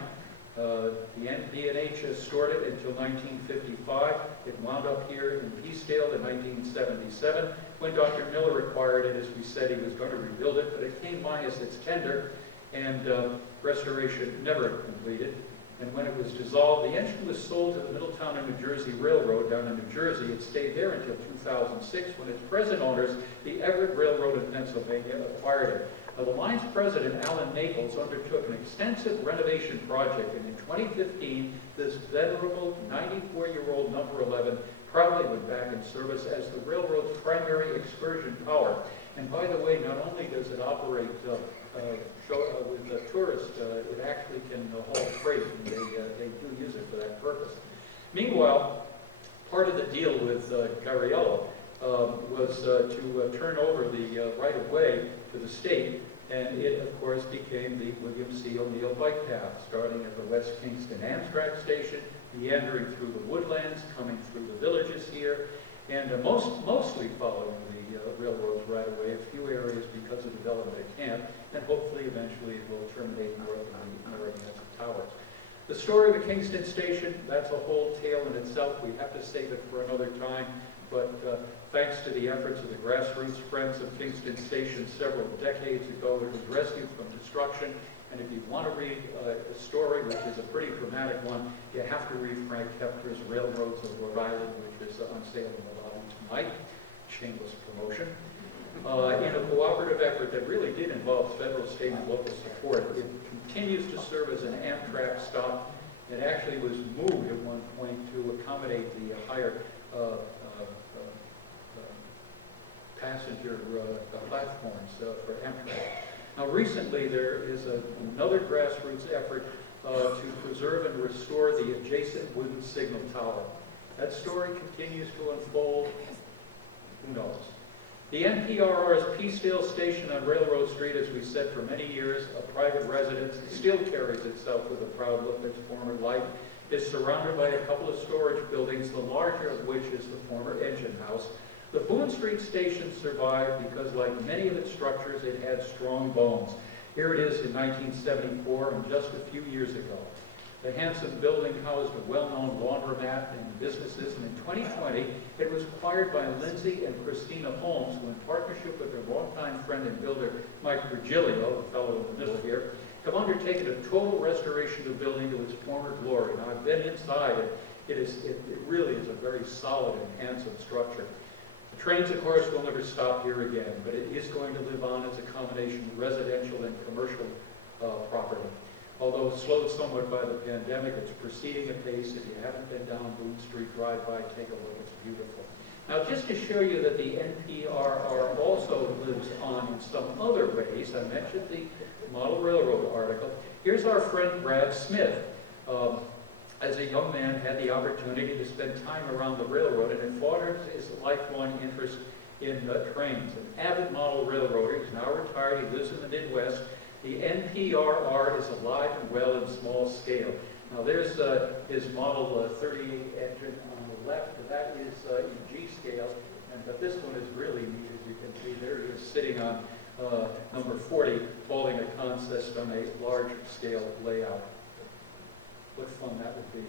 The NP&H stored it until 1955. It wound up here in Peacedale in 1977. When Dr. Miller acquired it, as we said, he was going to rebuild it, but it came minus its tender, and restoration never completed. And when it was dissolved, the engine was sold to the Middletown and New Jersey Railroad down in New Jersey. It stayed there until 2006, when its present owners, the Everett Railroad in Pennsylvania, acquired it. Now, the line's president, Alan Maples, undertook an extensive renovation project, and in 2015, this venerable 94-year-old number 11 proudly went back in service as the railroad's primary excursion power. And by the way, not only does it operate with tourists, it actually can haul freight, and they do use it for that purpose. Meanwhile, part of the deal with Gariello was to turn over the right-of-way to the state, and it, of course, became the William C. O'Neill bike path, starting at the West Kingston Amtrak station, meandering through the woodlands, coming through the villages here, and mostly following the railroad's right-of-way, a few areas because of development at Camp, and hopefully eventually it will terminate north of the Narragansett Towers. The story of the Kingston Station, that's a whole tale in itself. We have to save it for another time, but thanks to the efforts of the grassroots friends of Kingston Station several decades ago, it was rescued from destruction. And if you want to read a story, which is a pretty dramatic one, you have to read Frank Kepler's Railroads of Rhode Island, which is on sale in the lobby tonight. Shameless promotion. In a cooperative effort that really did involve federal, state, and local support, it continues to serve as an Amtrak stop. It actually was moved at one point to accommodate the higher passenger platforms for Amtrak. Now, recently there is another grassroots effort to preserve and restore the adjacent wooden signal tower. That story continues to unfold. Who knows? The NPRR's Peacedale Station on Railroad Street, as we said for many years, a private residence, still carries itself with a proud look of its former life. It's surrounded by a couple of storage buildings, the larger of which is the former engine house. The Boone Street Station survived because, like many of its structures, it had strong bones. Here it is in 1974, and just a few years ago. The handsome building housed a well-known laundromat and businesses, and in 2020, it was acquired by Lindsay and Christina Holmes, who in partnership with their longtime friend and builder, Mike Virgilio, the fellow in the middle here, have undertaken a total restoration of the building to its former glory. Now, I've been inside. It really is a very solid and handsome structure. Trains, of course, will never stop here again, but it is going to live on as a combination of residential and commercial property. Although slowed somewhat by the pandemic, it's proceeding apace. If you haven't been down Boone Street, drive by, take a look. It's beautiful. Now, just to show you that the NPRR also lives on in some other ways, I mentioned the Model Railroad article. Here's our friend Brad Smith. As a young man, had the opportunity to spend time around the railroad, and it fostered his lifelong interest in trains. An avid model railroader, he's now retired, he lives in the Midwest. The NPRR is alive and well in small scale. Now there's his Model 38 engine on the left, and that is in G scale, but this one is really neat, as you can see. There he is sitting on number 40, holding a consist on a large scale layout. What fun that would be.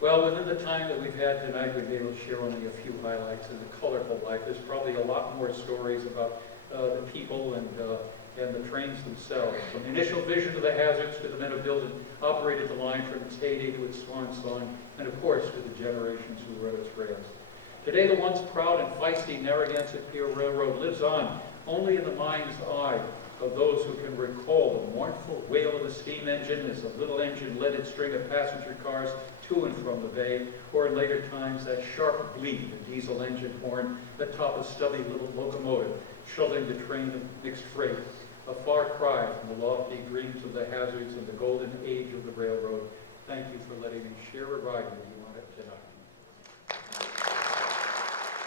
Well, within the time that we've had tonight, we've been able to share only a few highlights in the colorful life. There's probably a lot more stories about the people and the trains themselves. From the initial vision of the hazards to the men who built and operated the line from its heyday to its swan song, and of course to the generations who rode its rails. Today, the once proud and feisty Narragansett Pier Railroad lives on only in the mind's eye of those who can recall the mournful wail of the steam engine as the little engine led its string of passenger cars to and from the bay, or in later times that sharp bleat of the diesel engine horn atop a stubby little locomotive shoveling the train of mixed freight, a far cry from the lofty dreams of the hazards and the golden age of the railroad. Thank you for letting me share a ride with you on it tonight.